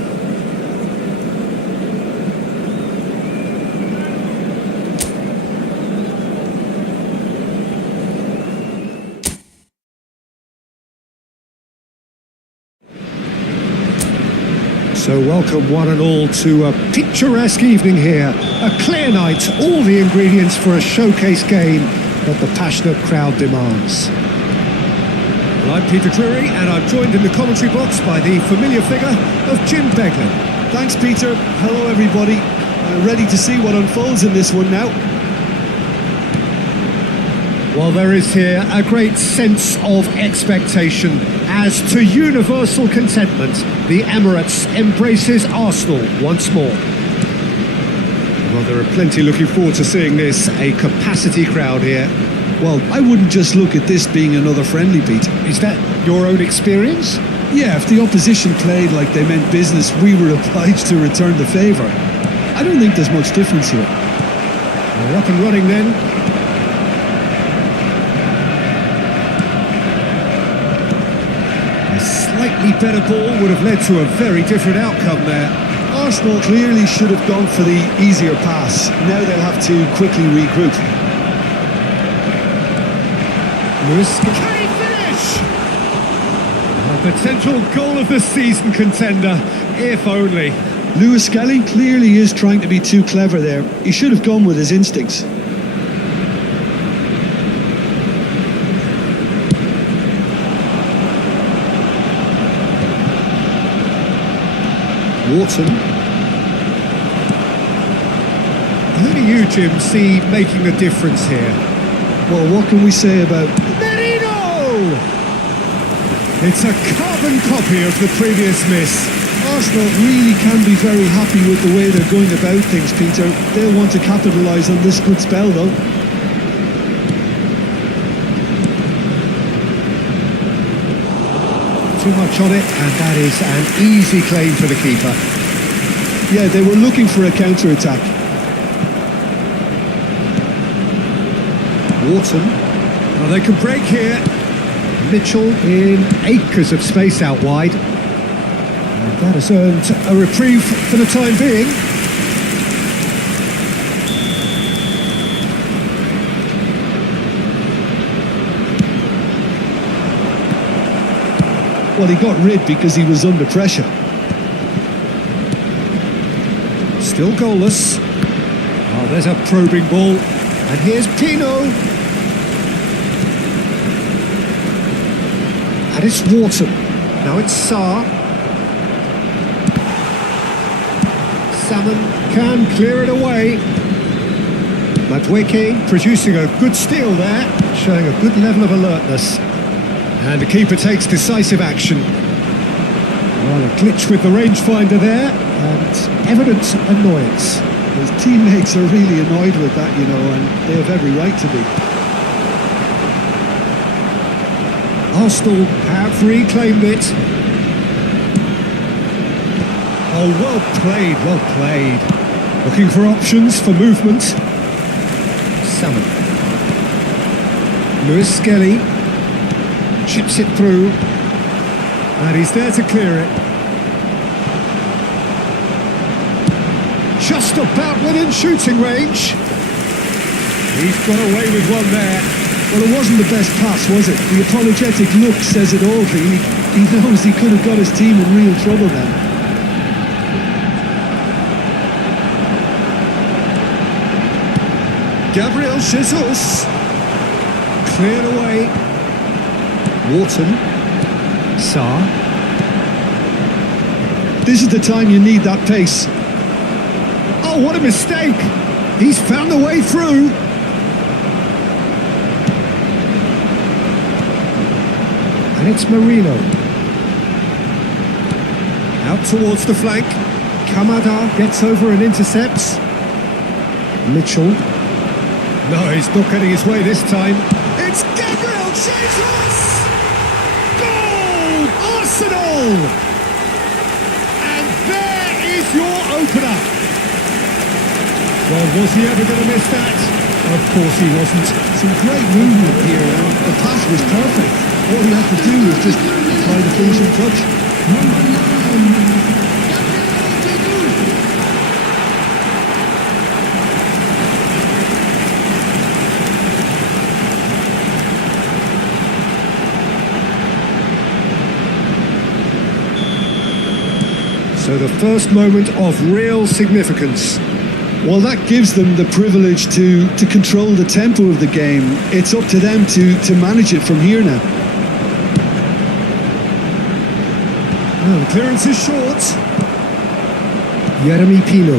So welcome one and all to a picturesque evening here. A clear night, all the ingredients for a showcase game that the passionate crowd demands. Well, I'm Peter Drury, and I'm joined in the commentary box by the familiar figure of Jim Beglin. Thanks, Peter. Hello, everybody. Ready to see what unfolds in this one now. Well, there is here a great sense of expectation as to universal contentment. The Emirates embraces Arsenal once more. Well, there are plenty looking forward to seeing this, a capacity crowd here. Well, I wouldn't just look at this being another friendly, Pete. Is that your own experience? Yeah, if the opposition played like they meant business, we were obliged to return the favour. I don't think there's much difference here. We're up and running then. A slightly better ball would have led to a very different outcome there. Arsenal clearly should have gone for the easier pass. Now they'll have to quickly regroup. Lewis, can he finish? A potential goal of the season contender, if only. Lewis Skelly clearly is trying to be too clever there. He should have gone with his instincts. Wharton. Who do you, Jim, see making the difference here? Well, what can we say about... Merino! It's a carbon copy of the previous miss. Arsenal really can be very happy with the way they're going about things, Peter. They'll want to capitalise on this good spell, though. Too much on it, and that is an easy claim for the keeper. Yeah, they were looking for a counter-attack. Wharton. Well, they can break here. Mitchell in acres of space out wide. And that has earned a reprieve for the time being. Well, he got rid because he was under pressure. Still goalless. Oh, there's a probing ball. And here's Pino. And it's Wharton. Now it's Sarr. Salmon can clear it away. Madueke producing a good steal there, showing a good level of alertness. And the keeper takes decisive action. Well, a glitch with the rangefinder there, and evident annoyance. His teammates are really annoyed with that, you know, and they have every right to be. Arsenal have reclaimed it. Oh, well played, well played. Looking for options for movement. Salmon. Lewis Skelly chips it through, and he's there to clear it. Just about within shooting range. He's got away with one there. Well, it wasn't the best pass, was it? The apologetic look says it all, really. He knows he could have got his team in real trouble then. Gabriel Jesus. Cleared away. Wharton. Sarr. This is the time you need that pace. Oh, what a mistake! He's found a way through. And it's Merino. Out towards the flank. Kamada gets over and intercepts. Mitchell. No, he's not getting his way this time. It's Gabriel Jesus! Goal! Arsenal! And there is your opener. Well, was he ever going to miss that? Of course he wasn't. Some great movement here, and the pass was perfect. All he had to do was just apply the finishing touch. Number 9, Gabriel Jesus. So the first moment of real significance. Well, that gives them the privilege to control the tempo of the game. It's up to them to manage it from here now. Oh, the clearance is short. Jeremy Pino.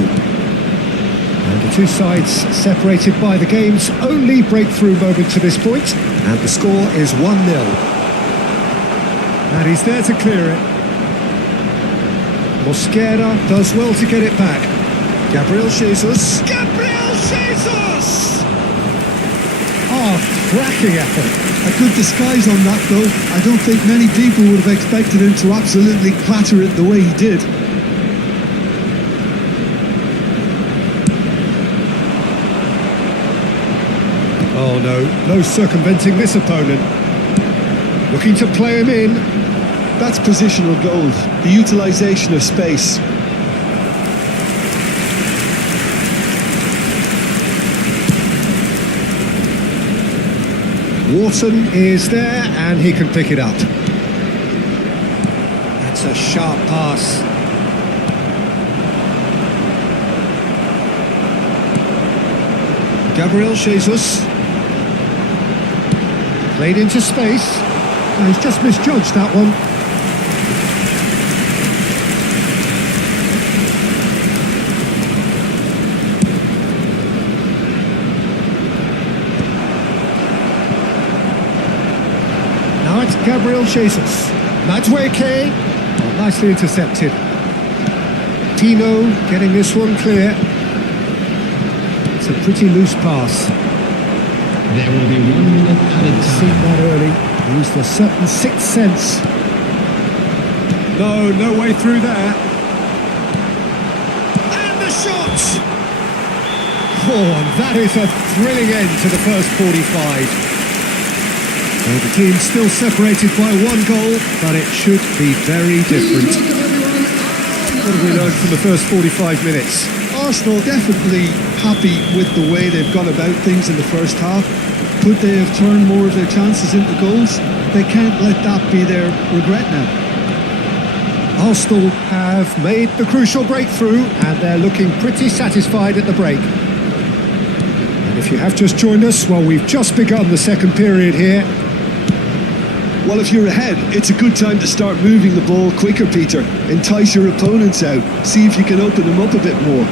And The two sides separated by the game's only breakthrough moment to this point, and the score is 1-0. And he's there to clear it. Mosquera does well to get it back. Gabriel Jesus. Gabriel Jesus! Oh, cracking effort. A good disguise on that though. I don't think many people would have expected him to absolutely clatter it the way he did. Oh no circumventing this opponent. Looking to play him in. That's positional gold, the utilisation of space. Wharton is there and he can pick it up. That's a sharp pass. Gabriel Jesus. Played into space. Oh, he's just misjudged that one. Now it's Gabriel Jesus. Madueke. Oh, nicely intercepted. Tino getting this one clear. It's a pretty loose pass. There will be 1 minute added Seen time. that early. Used a certain sixth sense. No way through there. And the shot! Oh, and that is a thrilling end to the first 45. Well, the team's still separated by 1 goal, but it should be very different. What have we learned from the first 45 minutes? Arsenal definitely happy with the way they've gone about things in the first half. Could they have turned more of their chances into goals? They can't let that be their regret now. Arsenal have made the crucial breakthrough and they're looking pretty satisfied at the break. And if you have just joined us, well, we've just begun the second period here. Well, if you're ahead, it's a good time to start moving the ball quicker, Peter. Entice your opponents out. See if you can open them up a bit more.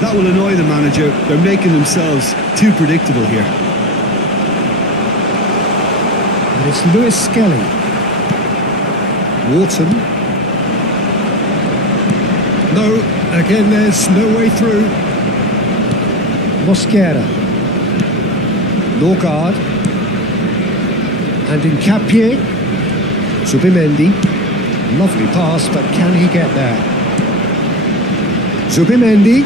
That will annoy the manager. They're making themselves too predictable here. And it's Lewis Skelly. Wharton. No, again there's no way through. Mosquera. Norgard. And Nkapie. Zubimendi. Lovely pass, but can he get there? Zubimendi.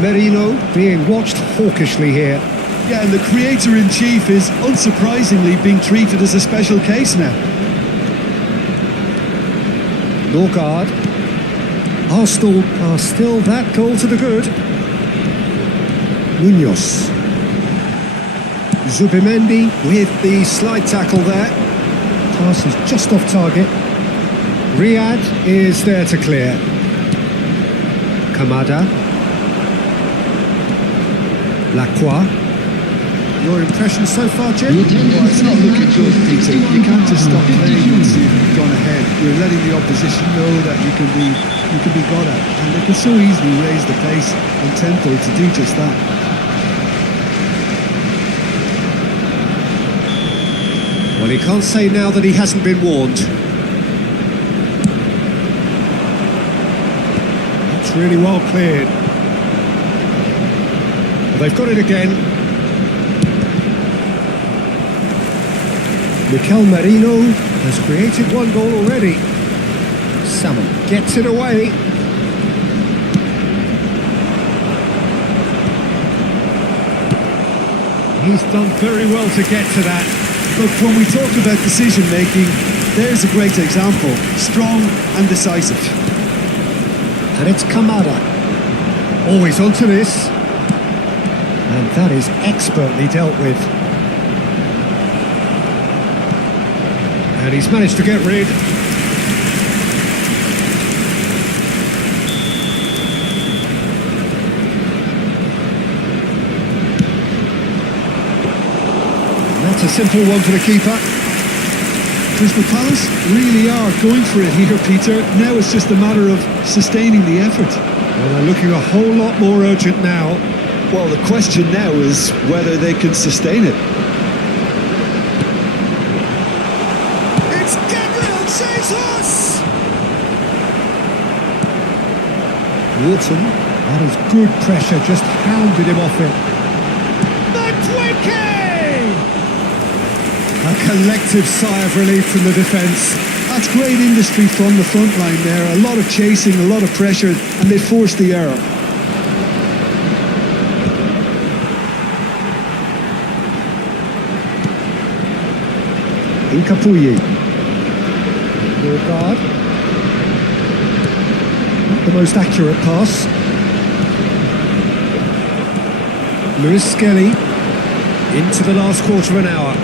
Merino being watched hawkishly here. Yeah, and the creator-in-chief is unsurprisingly being treated as a special case now. Norgard. Arsenal are still that goal to the good. Munoz. Zubimendi with the slide tackle there. Pass is just off target. Riyad is there to clear. Kamada. Lacroix. Your impression so far, Jim? Well, it's not looking good, Peter. You can't just stop playing once you've gone ahead. You're letting the opposition know that you can be got at, and they can so easily raise the pace and tempo to do just that. Well, he can't say now that he hasn't been warned. That's really well cleared. Well, they've got it again. Mikel Merino has created 1 goal already. Salmon gets it away. He's done very well to get to that. Look, when we talk about decision-making, there's a great example. Strong and decisive. And it's Kamada. Always onto this. And that is expertly dealt with. And he's managed to get rid. And that's a simple one for the keeper. Crystal Palace really are going for it here, Peter. Now it's just a matter of sustaining the effort. Well, they're looking a whole lot more urgent now. Well, the question now is whether they can sustain it. It's Gabriel Jesus! Wharton, that is good pressure, just hounded him off it. A collective sigh of relief from the defence. That's great industry from the front line there. A lot of chasing, a lot of pressure, and they forced the error. Incapuyi. Guard. Not the most accurate pass. Lewis Skelly into the last quarter of an hour.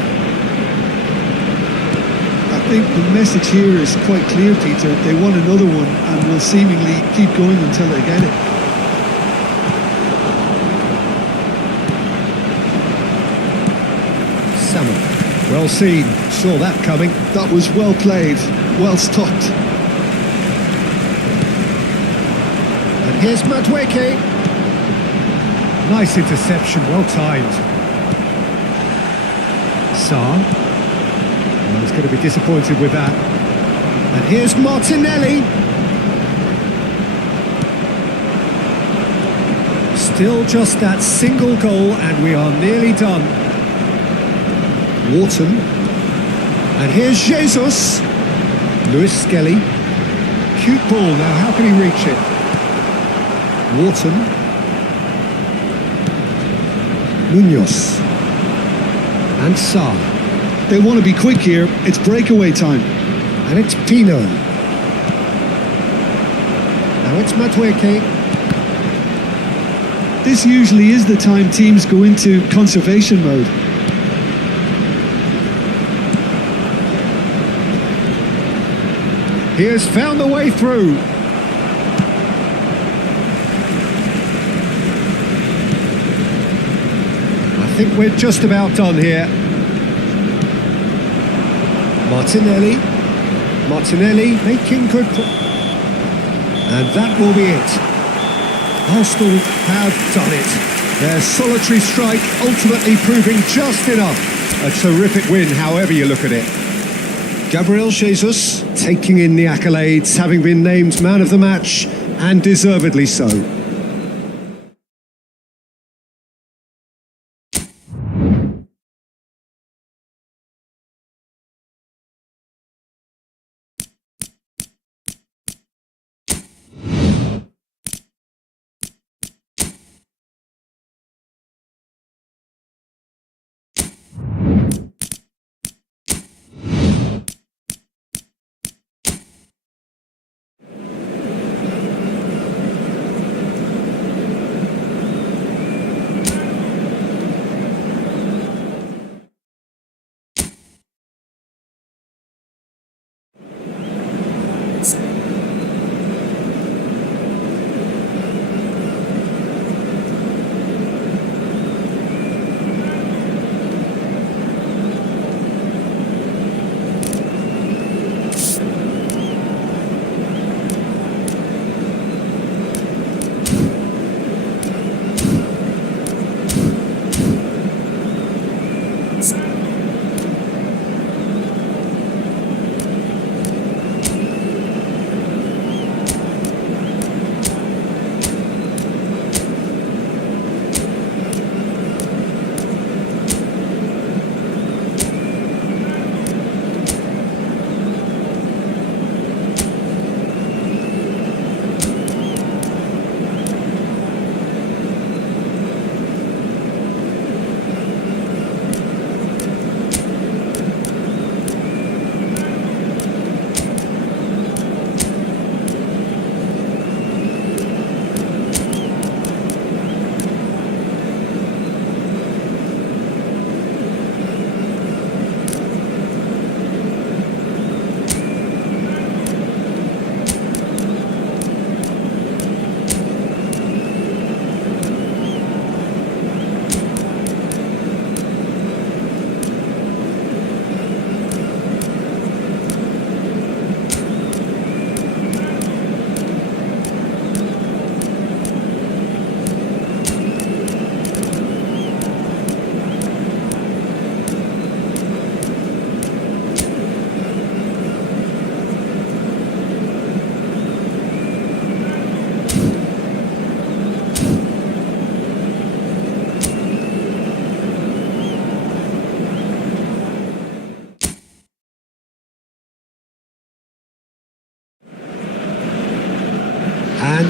I think the message here is quite clear, Peter. They want another one and will seemingly keep going until they get it. Salmon. Well seen. Saw that coming. That was well played, well stopped. And here's Madueke. Nice interception, well timed. Sarr. He's going to be disappointed with that. And here's Martinelli. Still just that single goal and we are nearly done. Wharton. And here's Jesus. Lewis Skelly. Cute ball, now how can he reach it? Wharton. Munoz. And Sarr. They want to be quick here. It's breakaway time. And it's Pino. Now it's Madueke. This usually is the time teams go into conservation mode. He has found the way through. I think we're just about done here. Martinelli making good... And that will be it. Arsenal have done it. Their solitary strike ultimately proving just enough. A terrific win, however you look at it. Gabriel Jesus taking in the accolades, having been named man of the match, and deservedly so.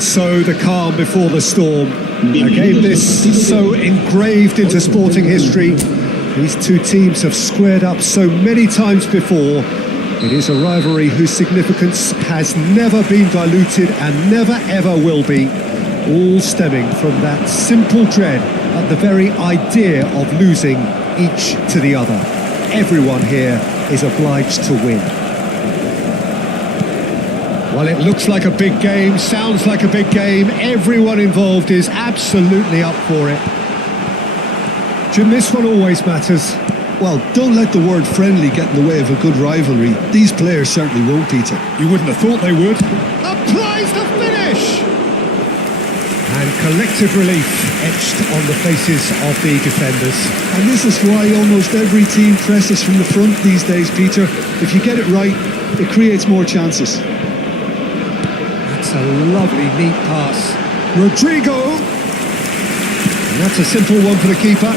And so the calm before the storm. A game this so engraved into sporting history. These two teams have squared up so many times before. It is a rivalry whose significance has never been diluted and never ever will be. All stemming from that simple dread at the very idea of losing each to the other. Everyone here is obliged to win. Well, it looks like a big game, sounds like a big game. Everyone involved is absolutely up for it. Jim, this one always matters. Well, don't let the word friendly get in the way of a good rivalry. These players certainly won't, Peter. You wouldn't have thought they would. Applies the finish! And collective relief etched on the faces of the defenders. And this is why almost every team presses from the front these days, Peter. If you get it right, it creates more chances. That's a lovely, neat pass. Rodrigo! And that's a simple one for the keeper.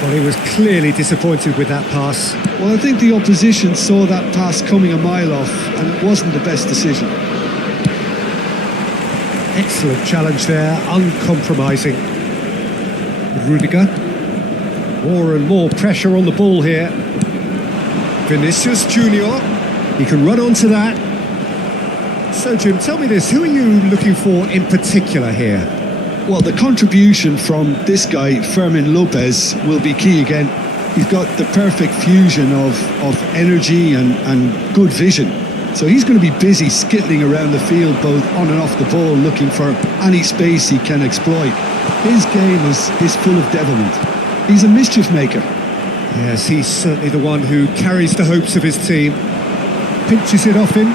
Well, he was clearly disappointed with that pass. Well, I think the opposition saw that pass coming a mile off, and it wasn't the best decision. Excellent challenge there, uncompromising. Rudiger. More and more pressure on the ball here. Vinicius Junior. He can run onto that. So, Jim, tell me this, who are you looking for in particular here? Well, the contribution from this guy, Fermin Lopez, will be key again. He's got the perfect fusion of energy and good vision. So he's going to be busy skittling around the field, both on and off the ball, looking for any space he can exploit. His game is full of devilment. He's a mischief maker. Yes, he's certainly the one who carries the hopes of his team. Pinches it off him.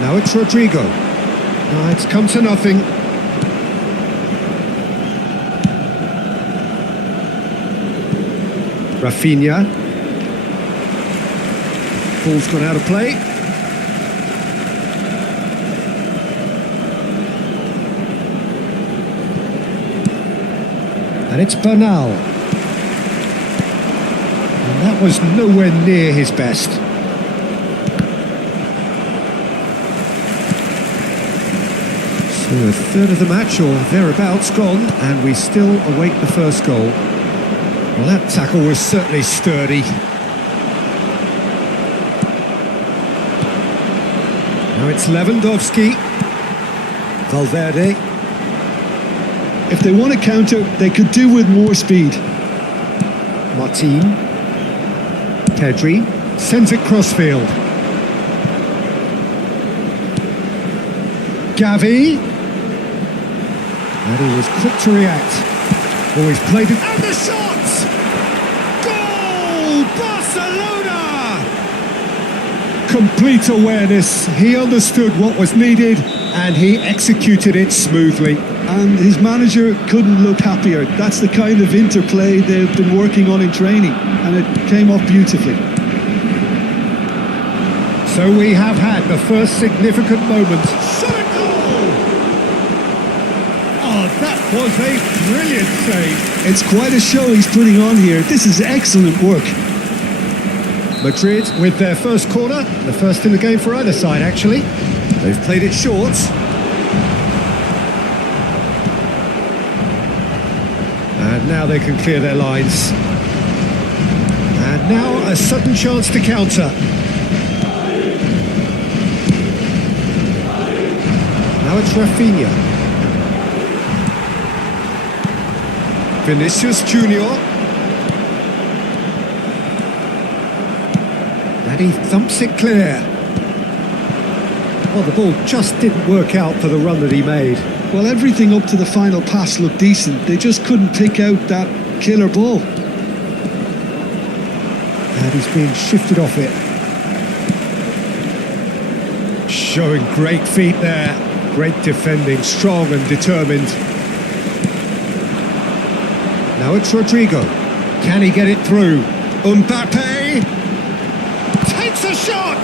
Now it's Rodrigo. No, it's come to nothing. Rafinha. Ball's gone out of play. And it's Bernal. And that was nowhere near his best. So a third of the match or thereabouts gone, and we still await the first goal. Well, that tackle was certainly sturdy. Now it's Lewandowski. Valverde. If they want to counter, they could do with more speed. Martin. Pedri. Sends it crossfield. Gavi. And he was quick to react. Oh, he's played it. And the shot! Goal! Barcelona! Complete awareness. He understood what was needed and he executed it smoothly. And his manager couldn't look happier. That's the kind of interplay they've been working on in training, and it came off beautifully. So we have had the first significant moment. Shot a goal! Oh, that was a brilliant save. It's quite a show he's putting on here. This is excellent work. Madrid with their first corner, the first in the game for either side actually. They've played it short. And now they can clear their lines. And now a sudden chance to counter. Now it's Rafinha. Vinicius Junior. And he thumps it clear. Well, the ball just didn't work out for the run that he made. Well, everything up to the final pass looked decent. They just couldn't pick out that killer ball. And he's being shifted off it. Showing great feet there. Great defending, strong and determined. Now it's Rodrigo. Can he get it through? Mbappe takes a shot!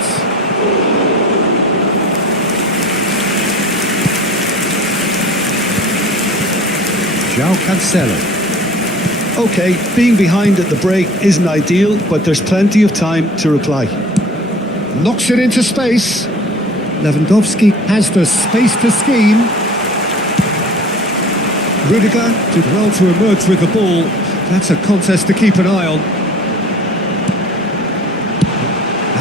João Cancelo. Okay, being behind at the break isn't ideal, but there's plenty of time to reply. Knocks it into space. Lewandowski has the space to scheme. Rudiger did well to emerge with the ball. That's a contest to keep an eye on.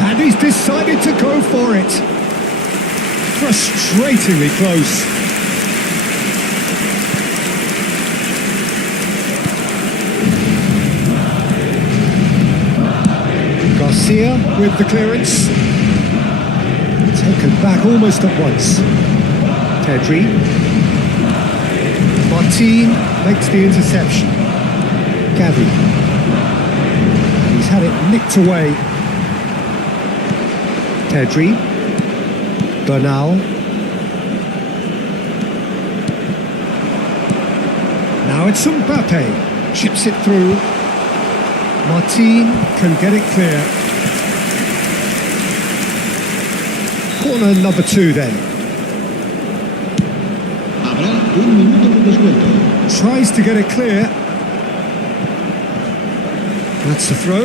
And he's decided to go for it. Frustratingly close. Garcia with the clearance. Taken back almost at once. Pedri. Martin makes the interception. Gavi. He's had it nicked away. Pedri. Bernal. Now it's Mbappe. Chips it through. Martin can get it clear. Corner number 2 then. Habrá un minuto de descuento. Tries to get it clear. That's the throw.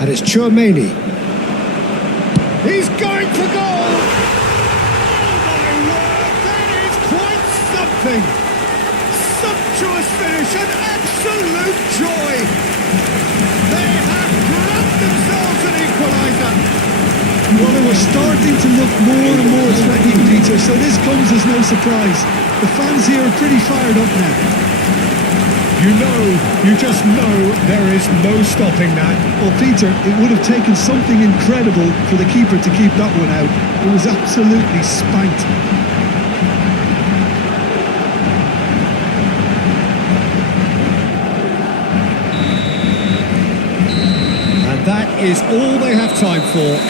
And it's Tchouaméni. He's going for goal! Oh my word, that is quite something! Sumptuous finish, an absolute joy! They have grabbed themselves an equaliser! Well, they were starting to look more and more threatening, Peter, so this comes as no surprise. The fans here are pretty fired up now. You just know there is no stopping that. Well, Peter, it would have taken something incredible for the keeper to keep that one out. It was absolutely spanked. And that is all they have time for.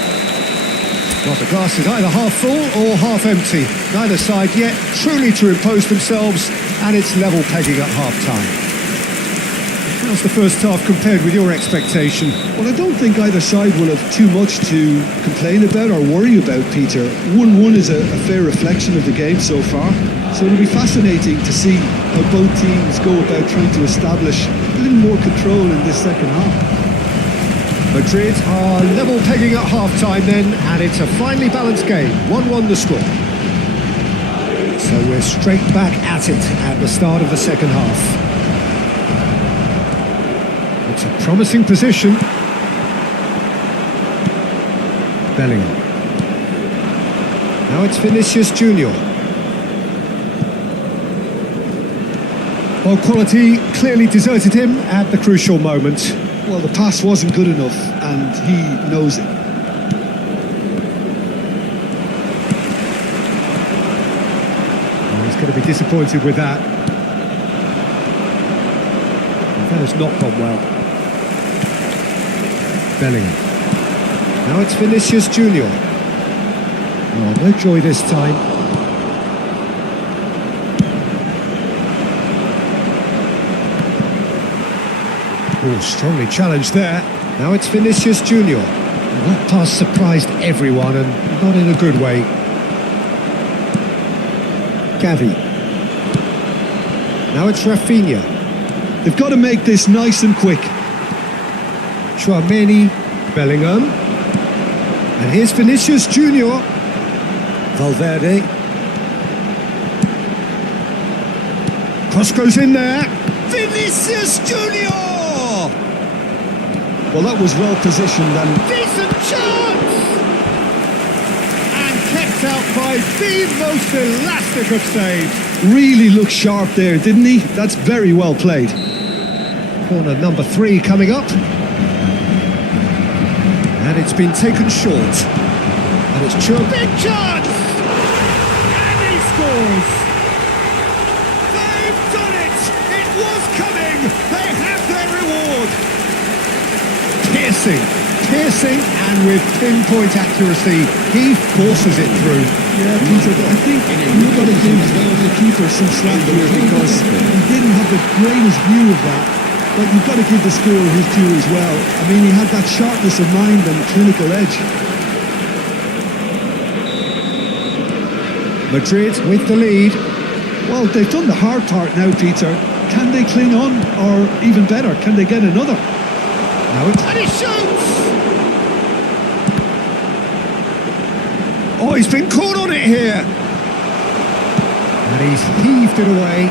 Well, the glass is either half full or half empty. Neither side yet truly to impose themselves, and it's level pegging at half-time. How's the first half compared with your expectation? Well, I don't think either side will have too much to complain about or worry about, Peter. 1-1 is a fair reflection of the game so far. So it'll be fascinating to see how both teams go about trying to establish a little more control in this second half. Madrid are level pegging at half-time then, and it's a finely balanced game. 1-1 the score. So we're straight back at it at the start of the second half. It's a promising position. Bellingham. Now it's Vinicius Junior. Well, quality clearly deserted him at the crucial moment. Well, the pass wasn't good enough, and he knows it. Well, he's going to be disappointed with that. That has not gone well. Bellingham. Now it's Vinicius Junior. Oh, no joy this time. Oh, strongly challenged there. Now it's Vinicius Junior. That pass surprised everyone, and not in a good way. Gavi. Now it's Rafinha. They've got to make this nice and quick. Tchouaméni, Bellingham, and here's Vinicius Junior. Valverde. Cross goes in there. Vinicius Junior. Well, that was well positioned and Decent chance, and kept out by the most elastic of saves. really looked sharp there, didn't he? That's very well played. Corner number 3 coming up. And it's been taken short. And it's Chua. Big chance! And he scores! They've done it! It was coming! They have their reward! Piercing, and with pinpoint accuracy, he forces it through. Yeah, Peter, I think you've got to give the keeper some slack here because he didn't have the greatest view of that. But you've got to give the scorer his due as well. I mean, he had that sharpness of mind and clinical edge. Madrid with the lead. Well, they've done the hard part now, Peter. Can they cling on, or even better, can they get another? Now it's... And he shoots! Oh, he's been caught on it here! And he's heaved it away.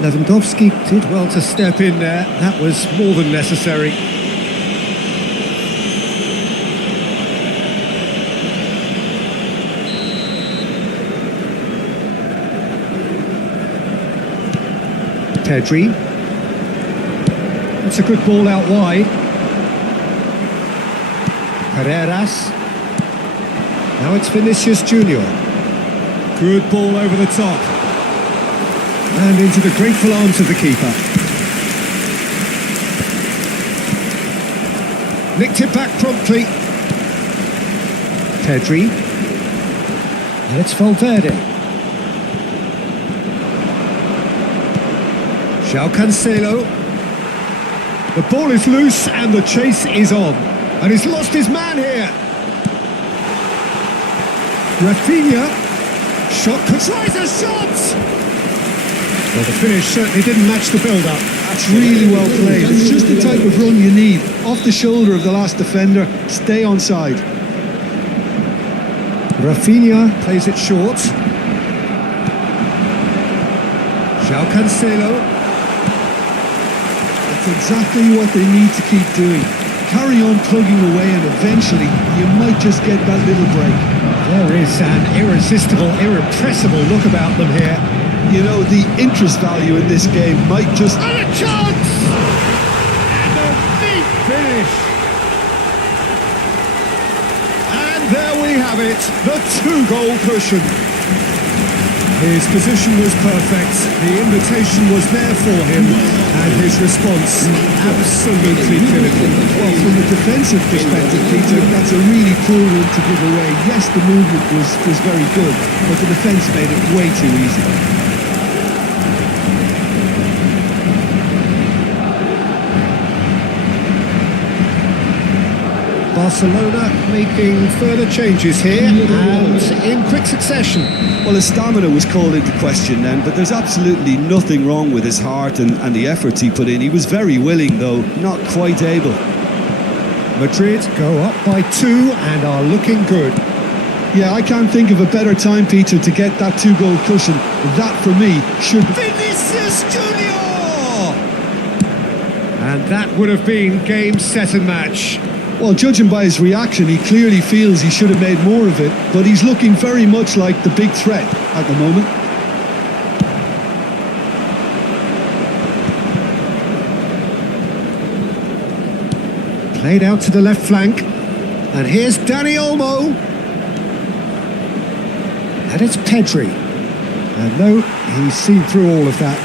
Lewandowski did well to step in there. That was more than necessary. Pedri. It's a good ball out wide. Carreras. Now it's Vinicius Junior. Good ball over the top. And into the grateful arms of the keeper. Nicked it back promptly. Pedri. And it's Valverde. João Cancelo. The ball is loose and the chase is on. And he's lost his man here. Rafinha. Shot, tries a shot! Well, the finish certainly didn't match the build-up. That's really well played. It's just the type of run you need. Off the shoulder of the last defender, stay onside. Rafinha plays it short. João Cancelo. That's exactly what they need to keep doing. Carry on plugging away and eventually you might just get that little break. There is an irresistible, irrepressible look about them here. You know, the interest value in this game might just... And a chance! And a deep finish! And there we have it, the 2-goal cushion. His position was perfect, the invitation was there for him, and his response absolutely clinical. Well, from a defensive perspective, Peter, that's a really poor one to give away. Yes, the movement was very good, but the defence made it way too easy. Barcelona making further changes here and in quick succession. Well, his stamina was called into question then, but there's absolutely nothing wrong with his heart and the efforts he put in. He was very willing, though not quite able. Madrid go up by 2 and are looking good. Yeah, I can't think of a better time, Peter, to get that 2-goal cushion. That, for me, should... Vinicius Junior! And that would have been game, set and match. Well, judging by his reaction, he clearly feels he should have made more of it, but he's looking very much like the big threat at the moment. Played out to the left flank, and here's Dani Olmo. And it's Pedri. And no, he's seen through all of that.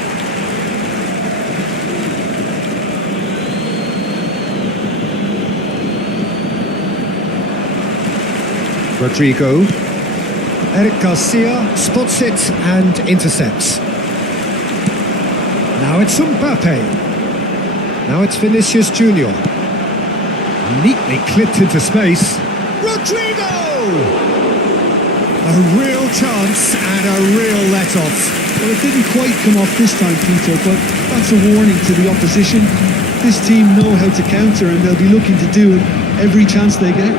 Rodrigo. Eric Garcia spots it and intercepts. Now it's Mbappe. Now it's Vinicius Junior. Neatly clipped into space. Rodrigo! A real chance and a real let-off. Well, it didn't quite come off this time, Peter, but that's a warning to the opposition. This team know how to counter and they'll be looking to do it every chance they get.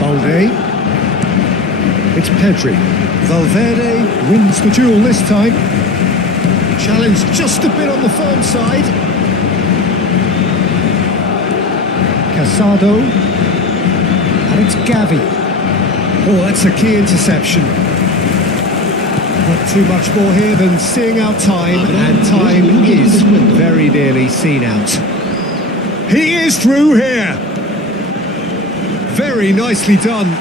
Balde. It's Pedri. Valverde wins the duel this time. Challenge just a bit on the firm side. Casado. And it's Gavi. Oh, that's a key interception. Not too much more here than seeing out time, and time is very nearly seen out. He is through here. Very nicely done.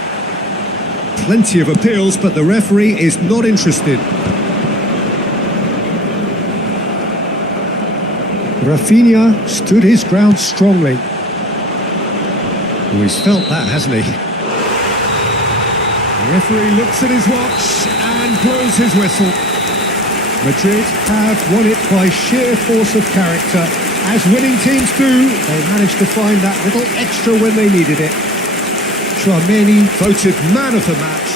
Plenty of appeals, but the referee is not interested. Rafinha stood his ground strongly. Oh, he's felt that, hasn't he? The referee looks at his watch and blows his whistle. Madrid have won it by sheer force of character. As winning teams do, they managed to find that little extra when they needed it. Tchouaméni voted man of the match.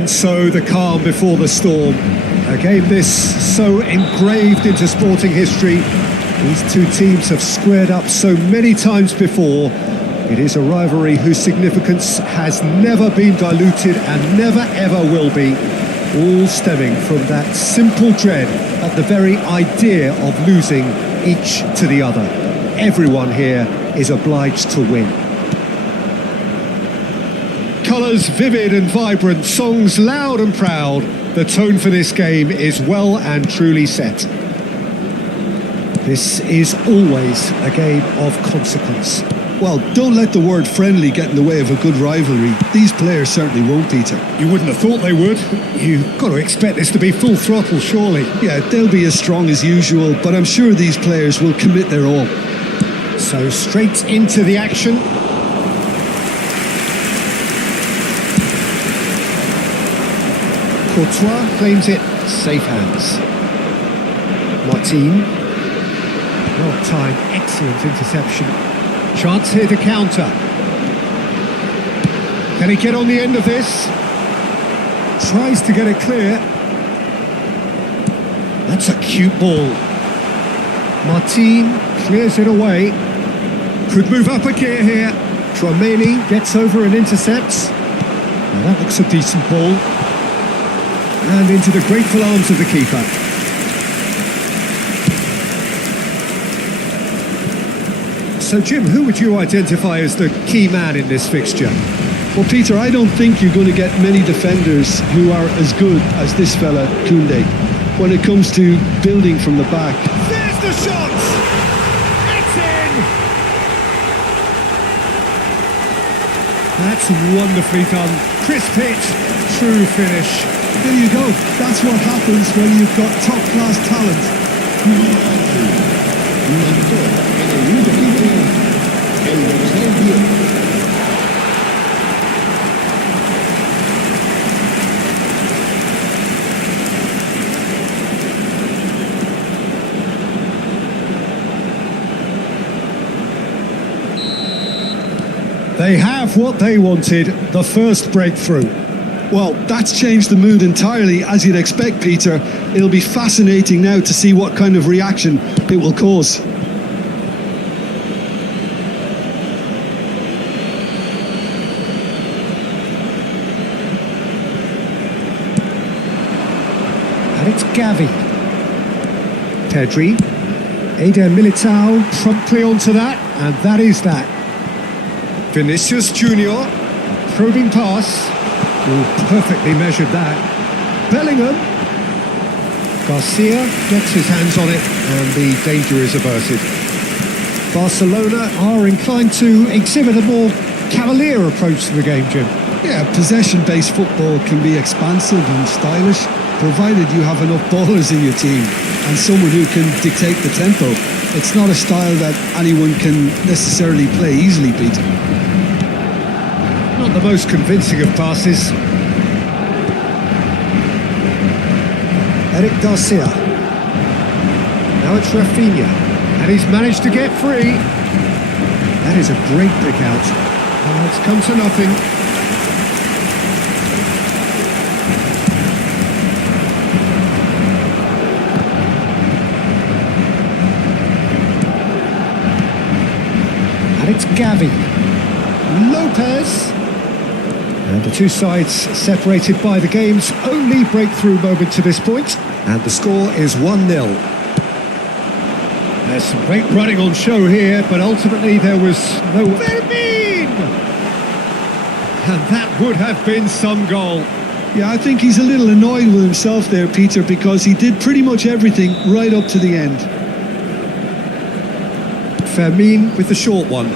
And so the calm before the storm. A game this so engraved into sporting history. These two teams have squared up so many times before. It is a rivalry whose significance has never been diluted and never ever will be. All stemming from that simple dread at the very idea of losing each to the other. Everyone here is obliged to win. Colours vivid and vibrant, songs loud and proud. The tone for this game is well and truly set. This is always a game of consequence. Well, don't let the word friendly get in the way of a good rivalry. These players certainly won't, Peter. You wouldn't have thought they would. You've got to expect this to be full throttle, surely. Yeah, they'll be as strong as usual, but I'm sure these players will commit their all. So straight into the action. Courtois claims it, safe hands. Martin. Well timed, excellent interception. Chance here to counter. Can he get on the end of this? Tries to get it clear. That's a cute ball. Martin clears it away. Could move up a gear here. Trameli gets over and intercepts. Now that looks a decent ball. And into the grateful arms of the keeper. So Jim, who would you identify as the key man in this fixture? Well, Peter, I don't think you're going to get many defenders who are as good as this fella, Koundé, when it comes to building from the back. There's the shot! It's in! That's wonderfully done. Crisp hit, true finish. There you go. That's what happens when you've got top-class talent. They have what they wanted, the first breakthrough. Well, that's changed the mood entirely, as you'd expect, Peter. It'll be fascinating now to see what kind of reaction it will cause. And it's Gavi. Pedri. Eder Militao promptly onto that, and that is that. Vinicius Junior, probing pass. Oh, perfectly measured that. Bellingham. Garcia gets his hands on it, and the danger is averted. Barcelona are inclined to exhibit a more cavalier approach to the game, Jim. Yeah, possession-based football can be expansive and stylish, provided you have enough ballers in your team and someone who can dictate the tempo. It's not a style that anyone can necessarily play easily, Peter. Not the most convincing of passes. Eric Garcia. Now it's Rafinha, and he's managed to get free. That is a great pick out. Oh, it's come to nothing. And it's Gavi. Lopez. And the two sides separated by the game's only breakthrough moment to this point. And the score is 1-0. There's some great running on show here, but ultimately there was no... Fermin! And that would have been some goal. Yeah, I think he's a little annoyed with himself there, Peter, because he did pretty much everything right up to the end. Fermin with the short one.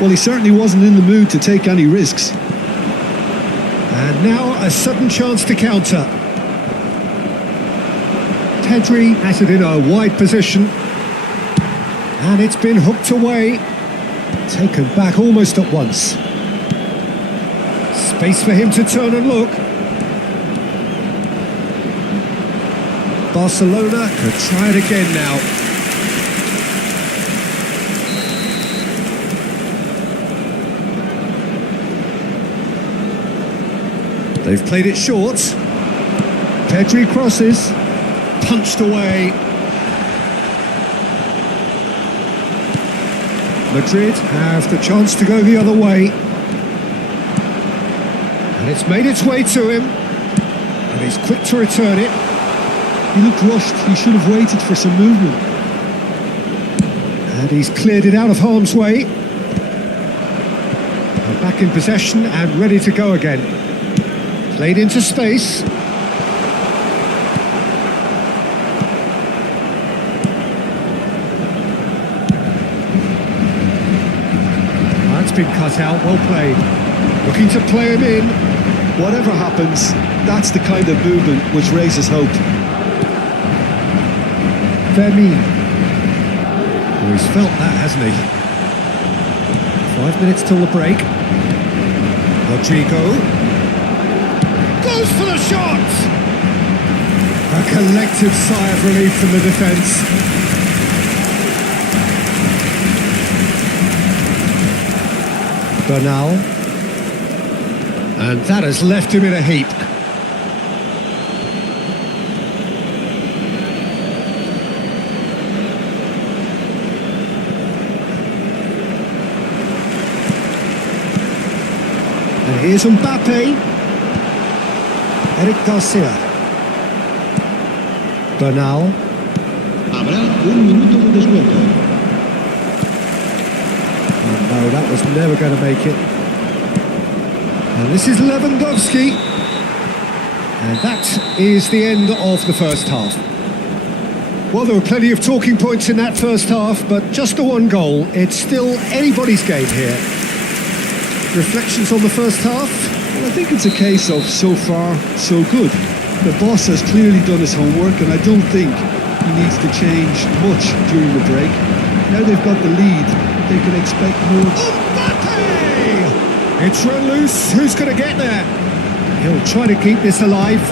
Well, he certainly wasn't in the mood to take any risks. And now a sudden chance to counter. Pedri has it in a wide position. And it's been hooked away. Taken back almost at once. Space for him to turn and look. Barcelona could try it again now. They've played it short. Pedri crosses. Punched away. Madrid have the chance to go the other way. And it's made its way to him. And he's quick to return it. He looked rushed. He should have waited for some movement. And he's cleared it out of harm's way. And back in possession and ready to go again. Played into space. That's been cut out, well played. Looking to play him in. Whatever happens, that's the kind of movement which raises hope. Vermeer. Oh, he's felt that, hasn't he? 5 minutes till the break. Rodrigo. Goes for the shot! A collective sigh of relief from the defence. Bernal. And that has left him in a heap. And here's Mbappe. Eric Garcia. Bernal. Habrá un minuto de descuento. Oh, no, that was never going to make it. And this is Lewandowski. And that is the end of the first half. Well, there were plenty of talking points in that first half, but just the one goal. It's still anybody's game here. Reflections on the first half? Well, I think it's a case of so far, so good. The boss has clearly done his homework, and I don't think he needs to change much during the break. Now they've got the lead, they can expect more. Mbappe! It's run loose. Who's going to get there? He'll try to keep this alive.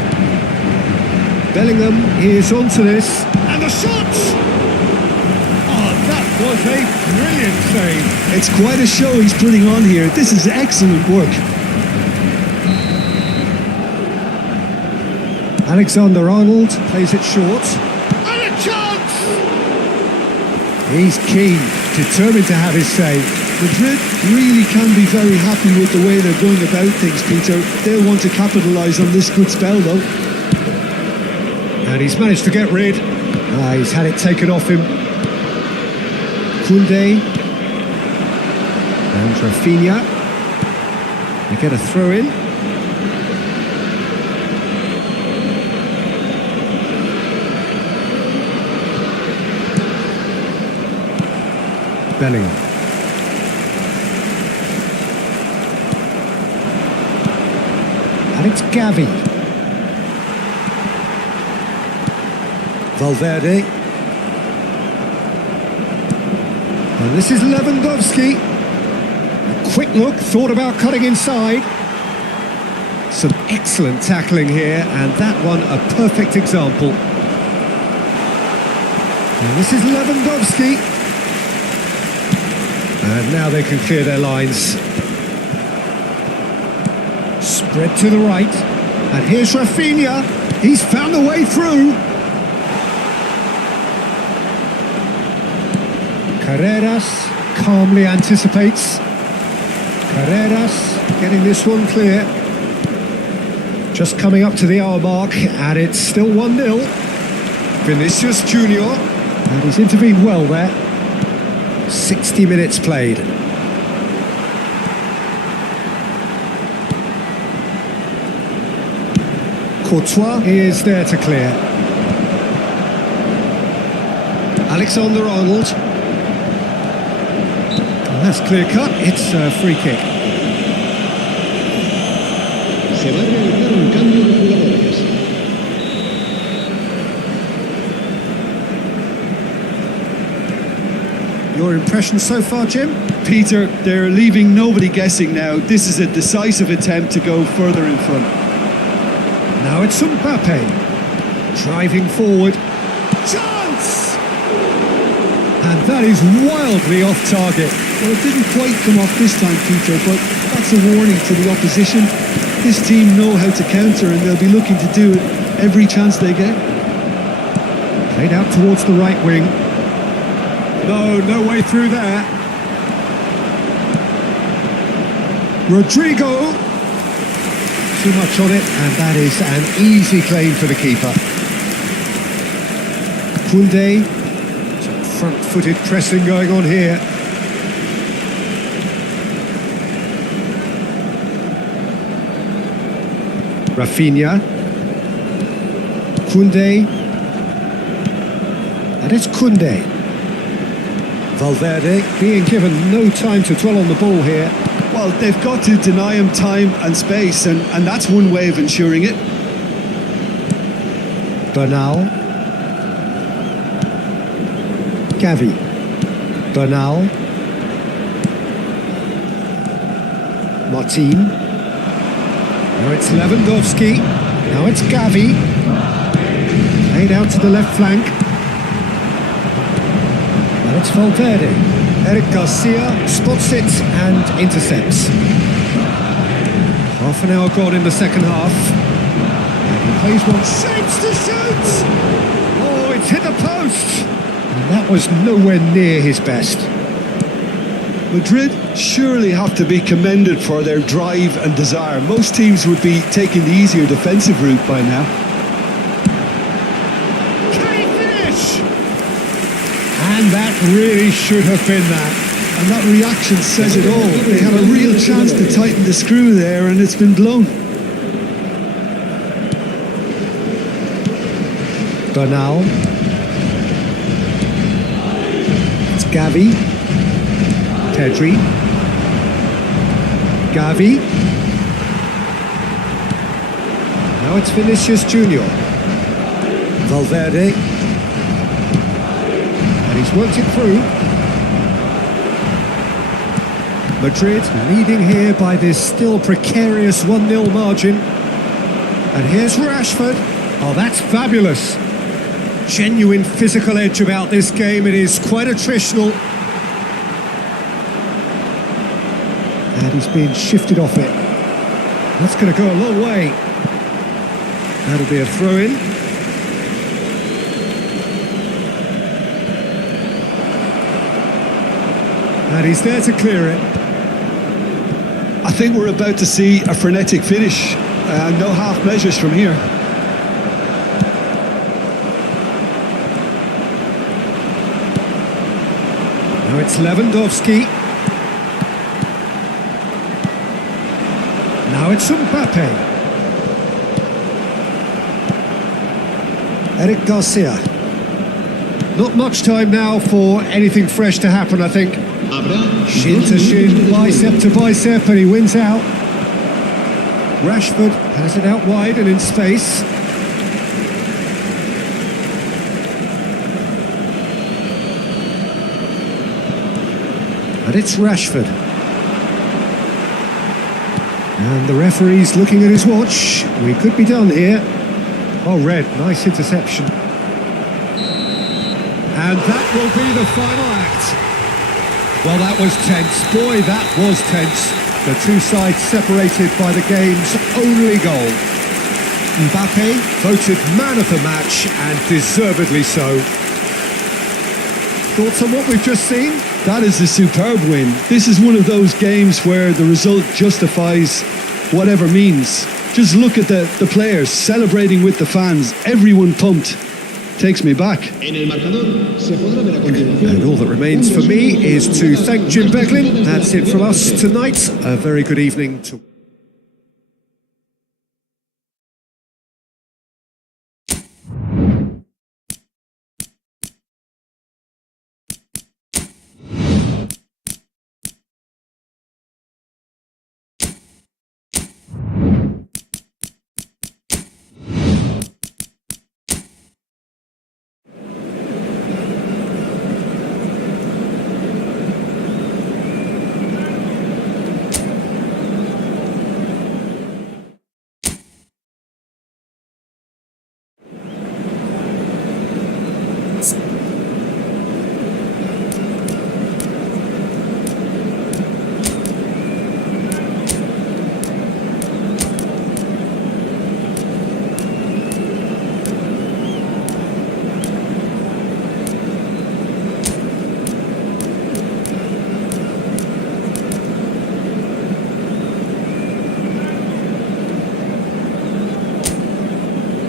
Bellingham is onto this. And the shot! Oh, that was a brilliant save. It's quite a show he's putting on here. This is excellent work. Alexander-Arnold plays it short. And a chance! He's keen, determined to have his say. Madrid really can be very happy with the way they're going about things, Peter. They'll want to capitalise on this good spell, though. And he's managed to get rid. He's had it taken off him. Koundé. And Rafinha. They get a throw in. Bellingham. And it's Gavi. Valverde. And this is Lewandowski. A quick look, thought about cutting inside. Some excellent tackling here, and that one a perfect example. And this is Lewandowski. And now they can clear their lines. Spread to the right. And here's Rafinha. He's found a way through. Carreras calmly anticipates. Carreras getting this one clear. Just coming up to the hour mark, and it's still 1-0. Vinicius Junior. And he's intervened well there. 60 minutes played. Courtois is there to clear. Alexander-Arnold. And that's clear cut, it's a free kick. Se va a realizar un cambio de jugadores. Your impression so far, Jim? Peter, they're leaving nobody guessing now. This is a decisive attempt to go further in front. Now it's Mbappe. Driving forward. Chance! And that is wildly off target. Well, it didn't quite come off this time, Peter, but that's a warning to the opposition. This team know how to counter, and they'll be looking to do it every chance they get. Played out towards the right wing. No way through there. Rodrigo. Too much on it, and that is an easy claim for the keeper. Koundé. Some front-footed pressing going on here. Rafinha. Koundé. And it's Koundé. Valverde being given no time to dwell on the ball here. Well, they've got to deny him time and space, and that's one way of ensuring it. Bernal. Gavi. Bernal. Martin. Now it's Lewandowski. Now it's Gavi. Laid out to the left flank. Now it's Valverde. Eric Garcia spots it and intercepts. Half an hour gone in the second half. And he plays one, shapes to shoot! Oh, it's hit the post! And that was nowhere near his best. Madrid surely have to be commended for their drive and desire. Most teams would be taking the easier defensive route by now. Can he finish? And that really should have been that. And that reaction says it all. They had a real chance to tighten the screw there, and it's been blown. Bernal. It's Gavi. Pedri. Gavi. Now it's Vinicius Junior. Valverde. And he's worked it through. Madrid leading here by this still precarious 1-0 margin. And here's Rashford. Oh, that's fabulous. Genuine physical edge about this game. It is quite attritional. And he's being shifted off it. That's going to go a long way. That'll be a throw-in. And he's there to clear it. I think we're about to see a frenetic finish. No half measures from here. Now it's Lewandowski. Now it's Mbappe. Eric Garcia. Not much time now for anything fresh to happen, I think. Shin to shin, bicep to bicep, and he wins out. Rashford has it out wide and in space. And it's Rashford. And the referee's looking at his watch. We could be done here. Oh, red, nice interception. And that will be the final act. Well, that was tense. Boy, that was tense. The two sides separated by the game's only goal. Mbappe voted man of the match, and deservedly so. Thoughts on what we've just seen? That is a superb win. This is one of those games where the result justifies whatever means. Just look at the players celebrating with the fans. Everyone pumped. Takes me back. And all that remains for me is to thank Jim Beglin. That's it from us tonight. A very good evening to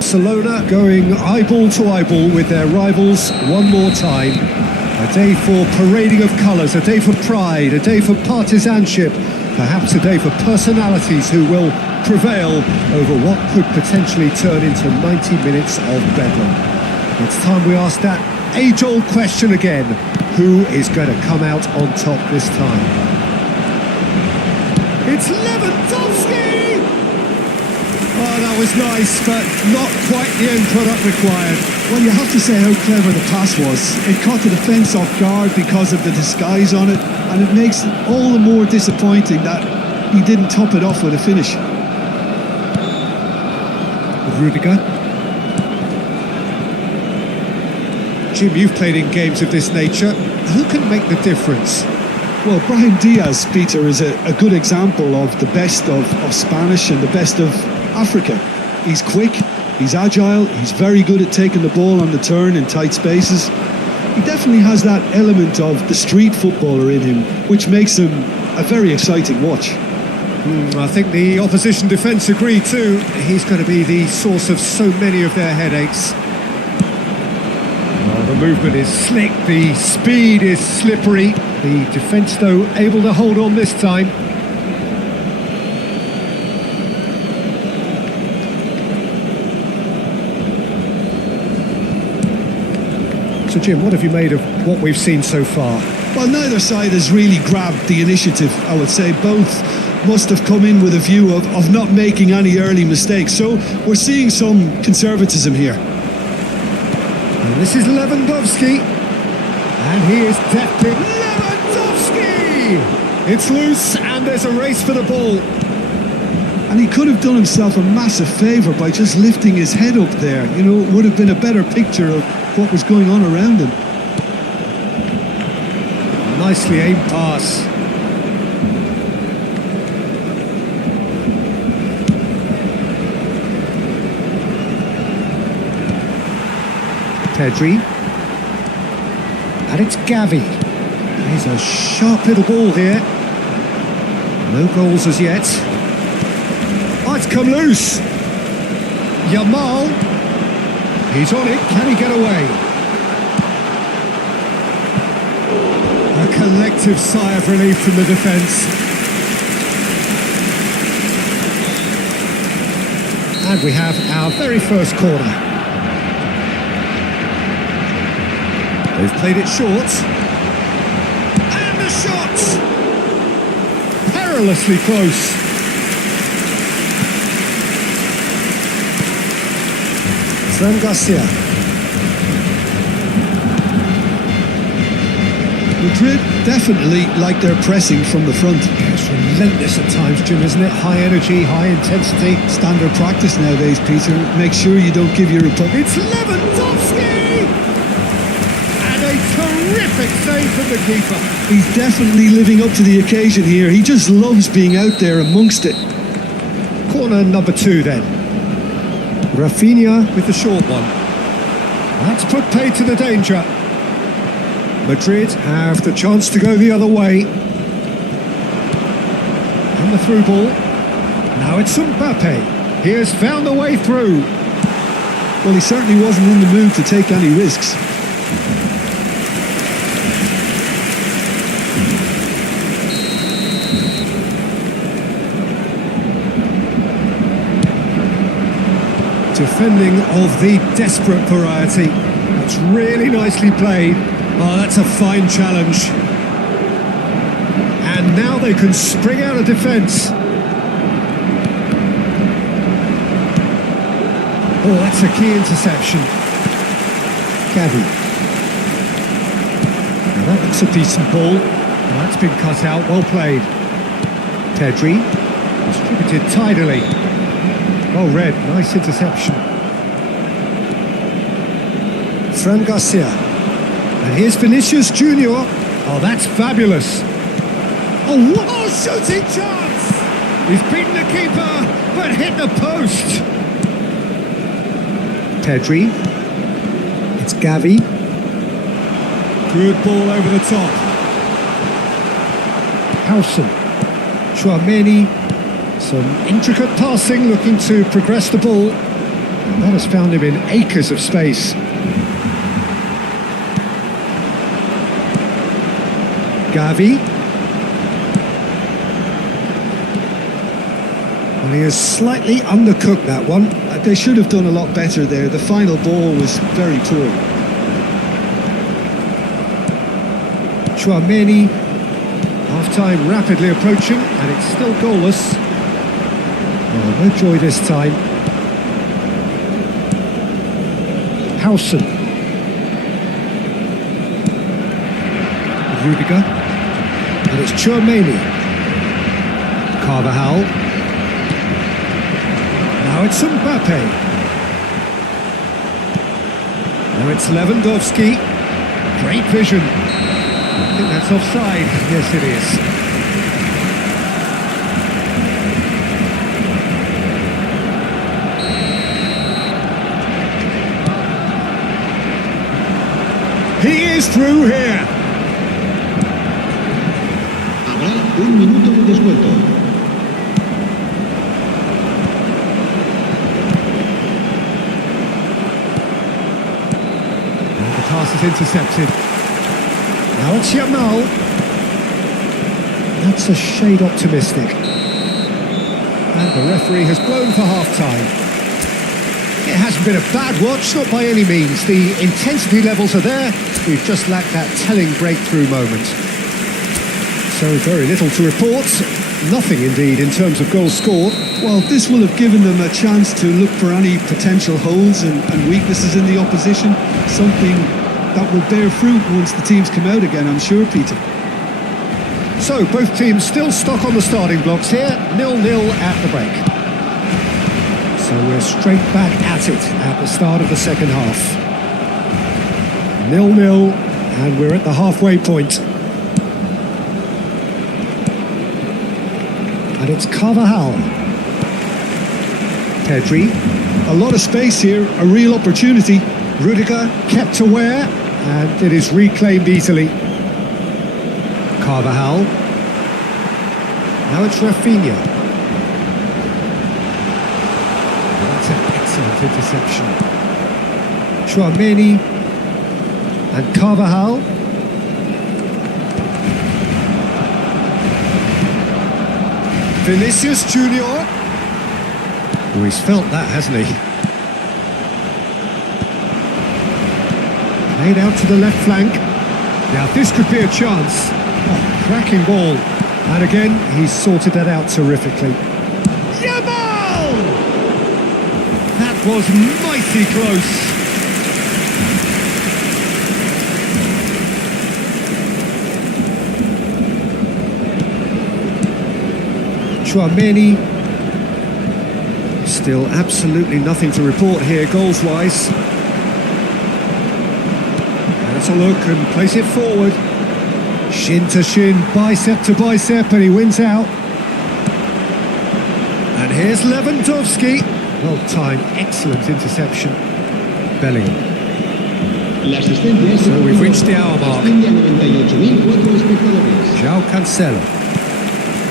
Barcelona going eyeball to eyeball with their rivals one more time. A day for parading of colours, a day for pride, a day for partisanship, perhaps a day for personalities who will prevail over what could potentially turn into 90 minutes of bedlam. It's time we ask that age-old question again. Who is going to come out on top this time? It's Lewandowski! Oh, that was nice, but not quite the end product required. Well, you have to say how clever the pass was. It caught the defence off guard because of the disguise on it, and it makes it all the more disappointing that he didn't top it off with a finish. Rudiger. Jim, you've played in games of this nature. Who can make the difference? Well, Brahim Diaz, Peter, is a good example of the best of Spanish and the best of Africa. He's quick, he's agile, he's very good at taking the ball on the turn in tight spaces. He definitely has that element of the street footballer in him, which makes him a very exciting watch. I think the opposition defence agree too. He's going to be the source of so many of their headaches. The movement is slick, the speed is slippery. The defence, though, able to hold on this time. So, Jim, what have you made of what we've seen so far? Well, neither side has really grabbed the initiative, I would say. Both must have come in with a view of not making any early mistakes. So we're seeing some conservatism here. And this is Lewandowski. And he is deftly... Lewandowski! It's loose and there's a race for the ball. And he could have done himself a massive favour by just lifting his head up there. You know, it would have been a better picture of what was going on around him. Nicely aimed pass. Pedri. And it's Gavi. He's a sharp little ball here. No goals as yet. Oh, it's come loose. Yamal. He's on it. Can he get away? A collective sigh of relief from the defence. And we have our very first corner. They've played it short. And the shot! Perilously close. Fran Garcia. Madrid definitely like their pressing from the front. It's relentless at times, Jim, isn't it? High energy, high intensity. Standard practice nowadays, Peter. Make sure you don't give your opponent... It's Lewandowski! And a terrific save from the keeper. He's definitely living up to the occasion here. He just loves being out there amongst it. Corner number 2 then. Rafinha with the short one. That's put paid to the danger. Madrid have the chance to go the other way. And the through ball. Now it's Mbappe. He has found a way through. Well, he certainly wasn't in the mood to take any risks. Defending of the desperate variety. That's really nicely played. Oh, that's a fine challenge. And now they can spring out of defence. Oh, that's a key interception. Gavi. Now that looks a decent ball. Well, that's been cut out, well played. Pedri. Distributed tidily. Well read, nice interception. Fran Garcia. And here's Vinicius Junior. Oh, that's fabulous. Oh, what a shooting chance! He's beaten the keeper, but hit the post. Pedri. It's Gavi. Good ball over the top. Howson. Chouameni. Some intricate passing, looking to progress the ball. That has found him in acres of space. Gavi. Well, he has slightly undercooked that one. They should have done a lot better there. The final ball was very poor. Chouameni. Half-time rapidly approaching, and it's still goalless. Oh, no joy this time. Howson. Rudiger. And it's Chouameni. Carvajal. Now it's Mbappe. Now it's Lewandowski. Great vision. I think that's offside. Yes, it is. He is through here. Habrá un minuto de descuento. And the pass is intercepted. Now it's Yamal. That's a shade optimistic. And the referee has blown for half-time. It hasn't been a bad watch, not by any means. The intensity levels are there. We've just lacked that telling breakthrough moment. So very little to report. Nothing, indeed, in terms of goals scored. Well, this will have given them a chance to look for any potential holes and weaknesses in the opposition. Something that will bear fruit once the teams come out again, I'm sure, Peter. So both teams still stuck on the starting blocks here. 0-0 at the break. So we're straight back at it at the start of the second half. 0-0, and we're at the halfway point. And it's Carvajal. Pedri. A lot of space here, a real opportunity. Rudiger kept aware, and it is reclaimed easily. Carvajal. Now it's Rafinha. That's an excellent interception. Chouameni and Carvajal. Vinicius Junior. Oh, he's felt that, hasn't he? Played out to the left flank. Now this could be a chance. Oh, cracking ball. And again, he's sorted that out terrifically. Yamal! That was mighty close. Chouameni. Still absolutely nothing to report here goals-wise. Has a look and plays it forward. Shin to shin, bicep to bicep, and he wins out. And here's Lewandowski. Well timed, excellent interception. Bellingham. So we've reached the hour mark. João Cancelo.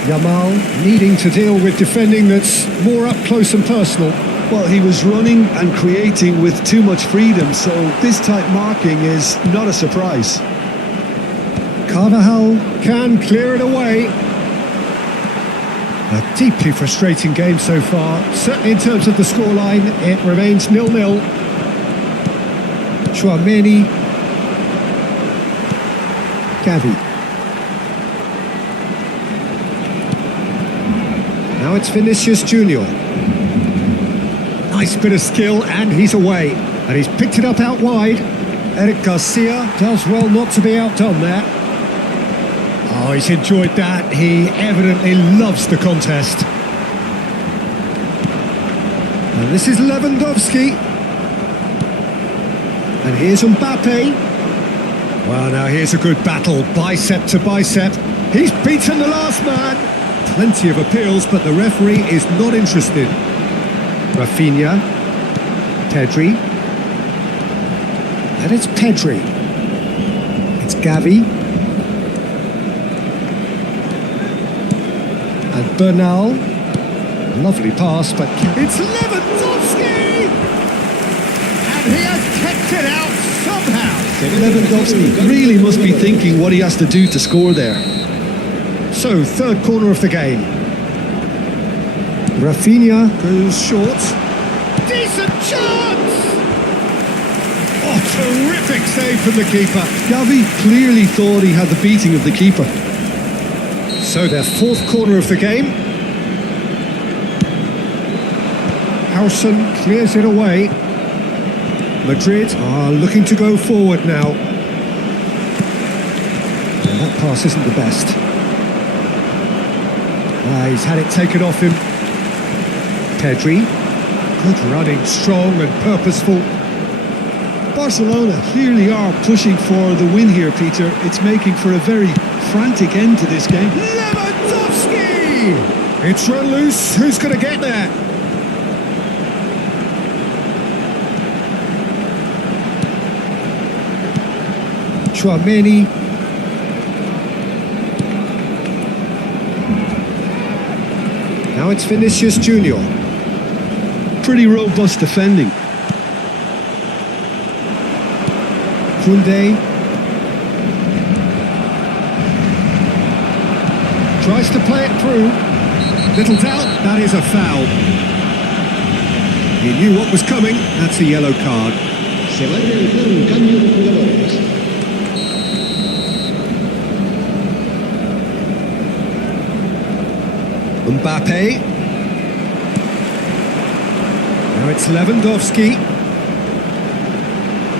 Yamal needing to deal with defending that's more up close and personal. Well, he was running and creating with too much freedom, so this type marking is not a surprise. Carvajal can clear it away. A deeply frustrating game so far. Certainly in terms of the scoreline, it remains 0-0. Chouameni. Gavi. Now it's Vinicius Junior. Nice bit of skill, and he's away. And he's picked it up out wide. Eric Garcia does well not to be outdone there. Oh, he's enjoyed that. He evidently loves the contest. And this is Lewandowski. And here's Mbappe. Well, now here's a good battle, bicep to bicep. He's beaten the last man. Plenty of appeals, but the referee is not interested. Rafinha. Pedri. And it's Pedri. It's Gavi. And Bernal. Lovely pass, but it's Lewandowski! And he has kept it out somehow. Lewandowski really must be thinking what he has to do to score there. So, third corner of the game. Rafinha goes short. Decent chance! Oh, terrific save from the keeper. Gavi clearly thought he had the beating of the keeper. So their fourth corner of the game. Howson clears it away. Madrid are looking to go forward now. And that pass isn't the best. He's had it taken off him. Pedri. Good running, strong and purposeful. Barcelona clearly are pushing for the win here, Peter. It's making for a very frantic end to this game. Lewandowski! It's run loose. Who's going to get there? Tchouaméni. Now it's Vinicius Junior. Pretty robust defending. Koundé. Tries to play it through. Little doubt, that is a foul. He knew what was coming. That's a yellow card. Se va a realizar un cambio de jugadores. Mbappe. Now it's Lewandowski.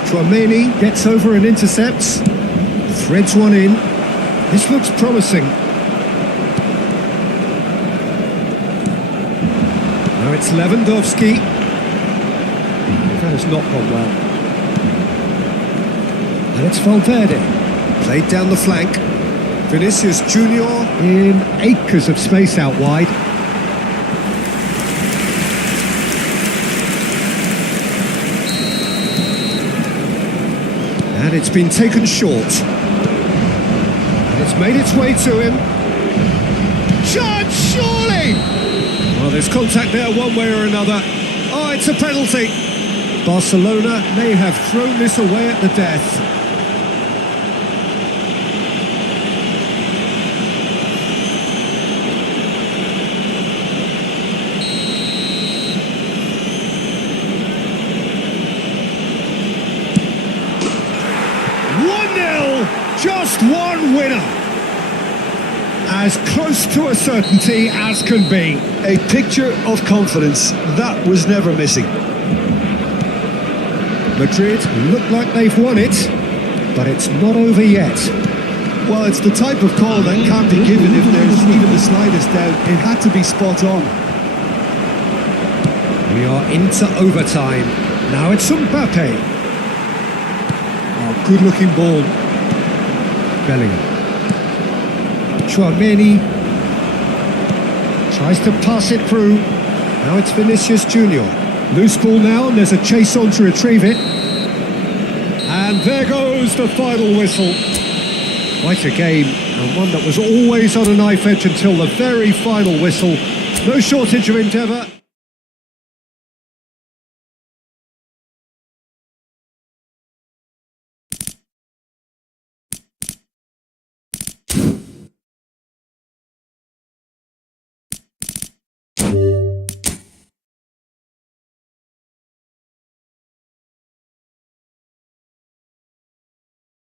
Tchouaméni gets over and intercepts. Threads one in. This looks promising. Now it's Lewandowski. That has not gone well. And it's Valverde. Played down the flank. Vinicius Junior in acres of space out wide. And it's been taken short. And it's made its way to him. Chance, surely! Well, there's contact there one way or another. Oh, it's a penalty. Barcelona may have thrown this away at the death. Just one winner. As close to a certainty as can be. A picture of confidence that was never missing. Madrid look like they've won it, but it's not over yet. Well, it's the type of call that can't be given if there's even the slightest doubt. It had to be spot on. We are into overtime. Now it's Mbappe. Oh, good looking ball. Bellingham. Tchouaméni tries to pass it through. Now it's Vinicius Junior. Loose ball now, and there's a chase on to retrieve it. And there goes the final whistle. Quite a game, and one that was always on a knife edge until the very final whistle. No shortage of endeavour.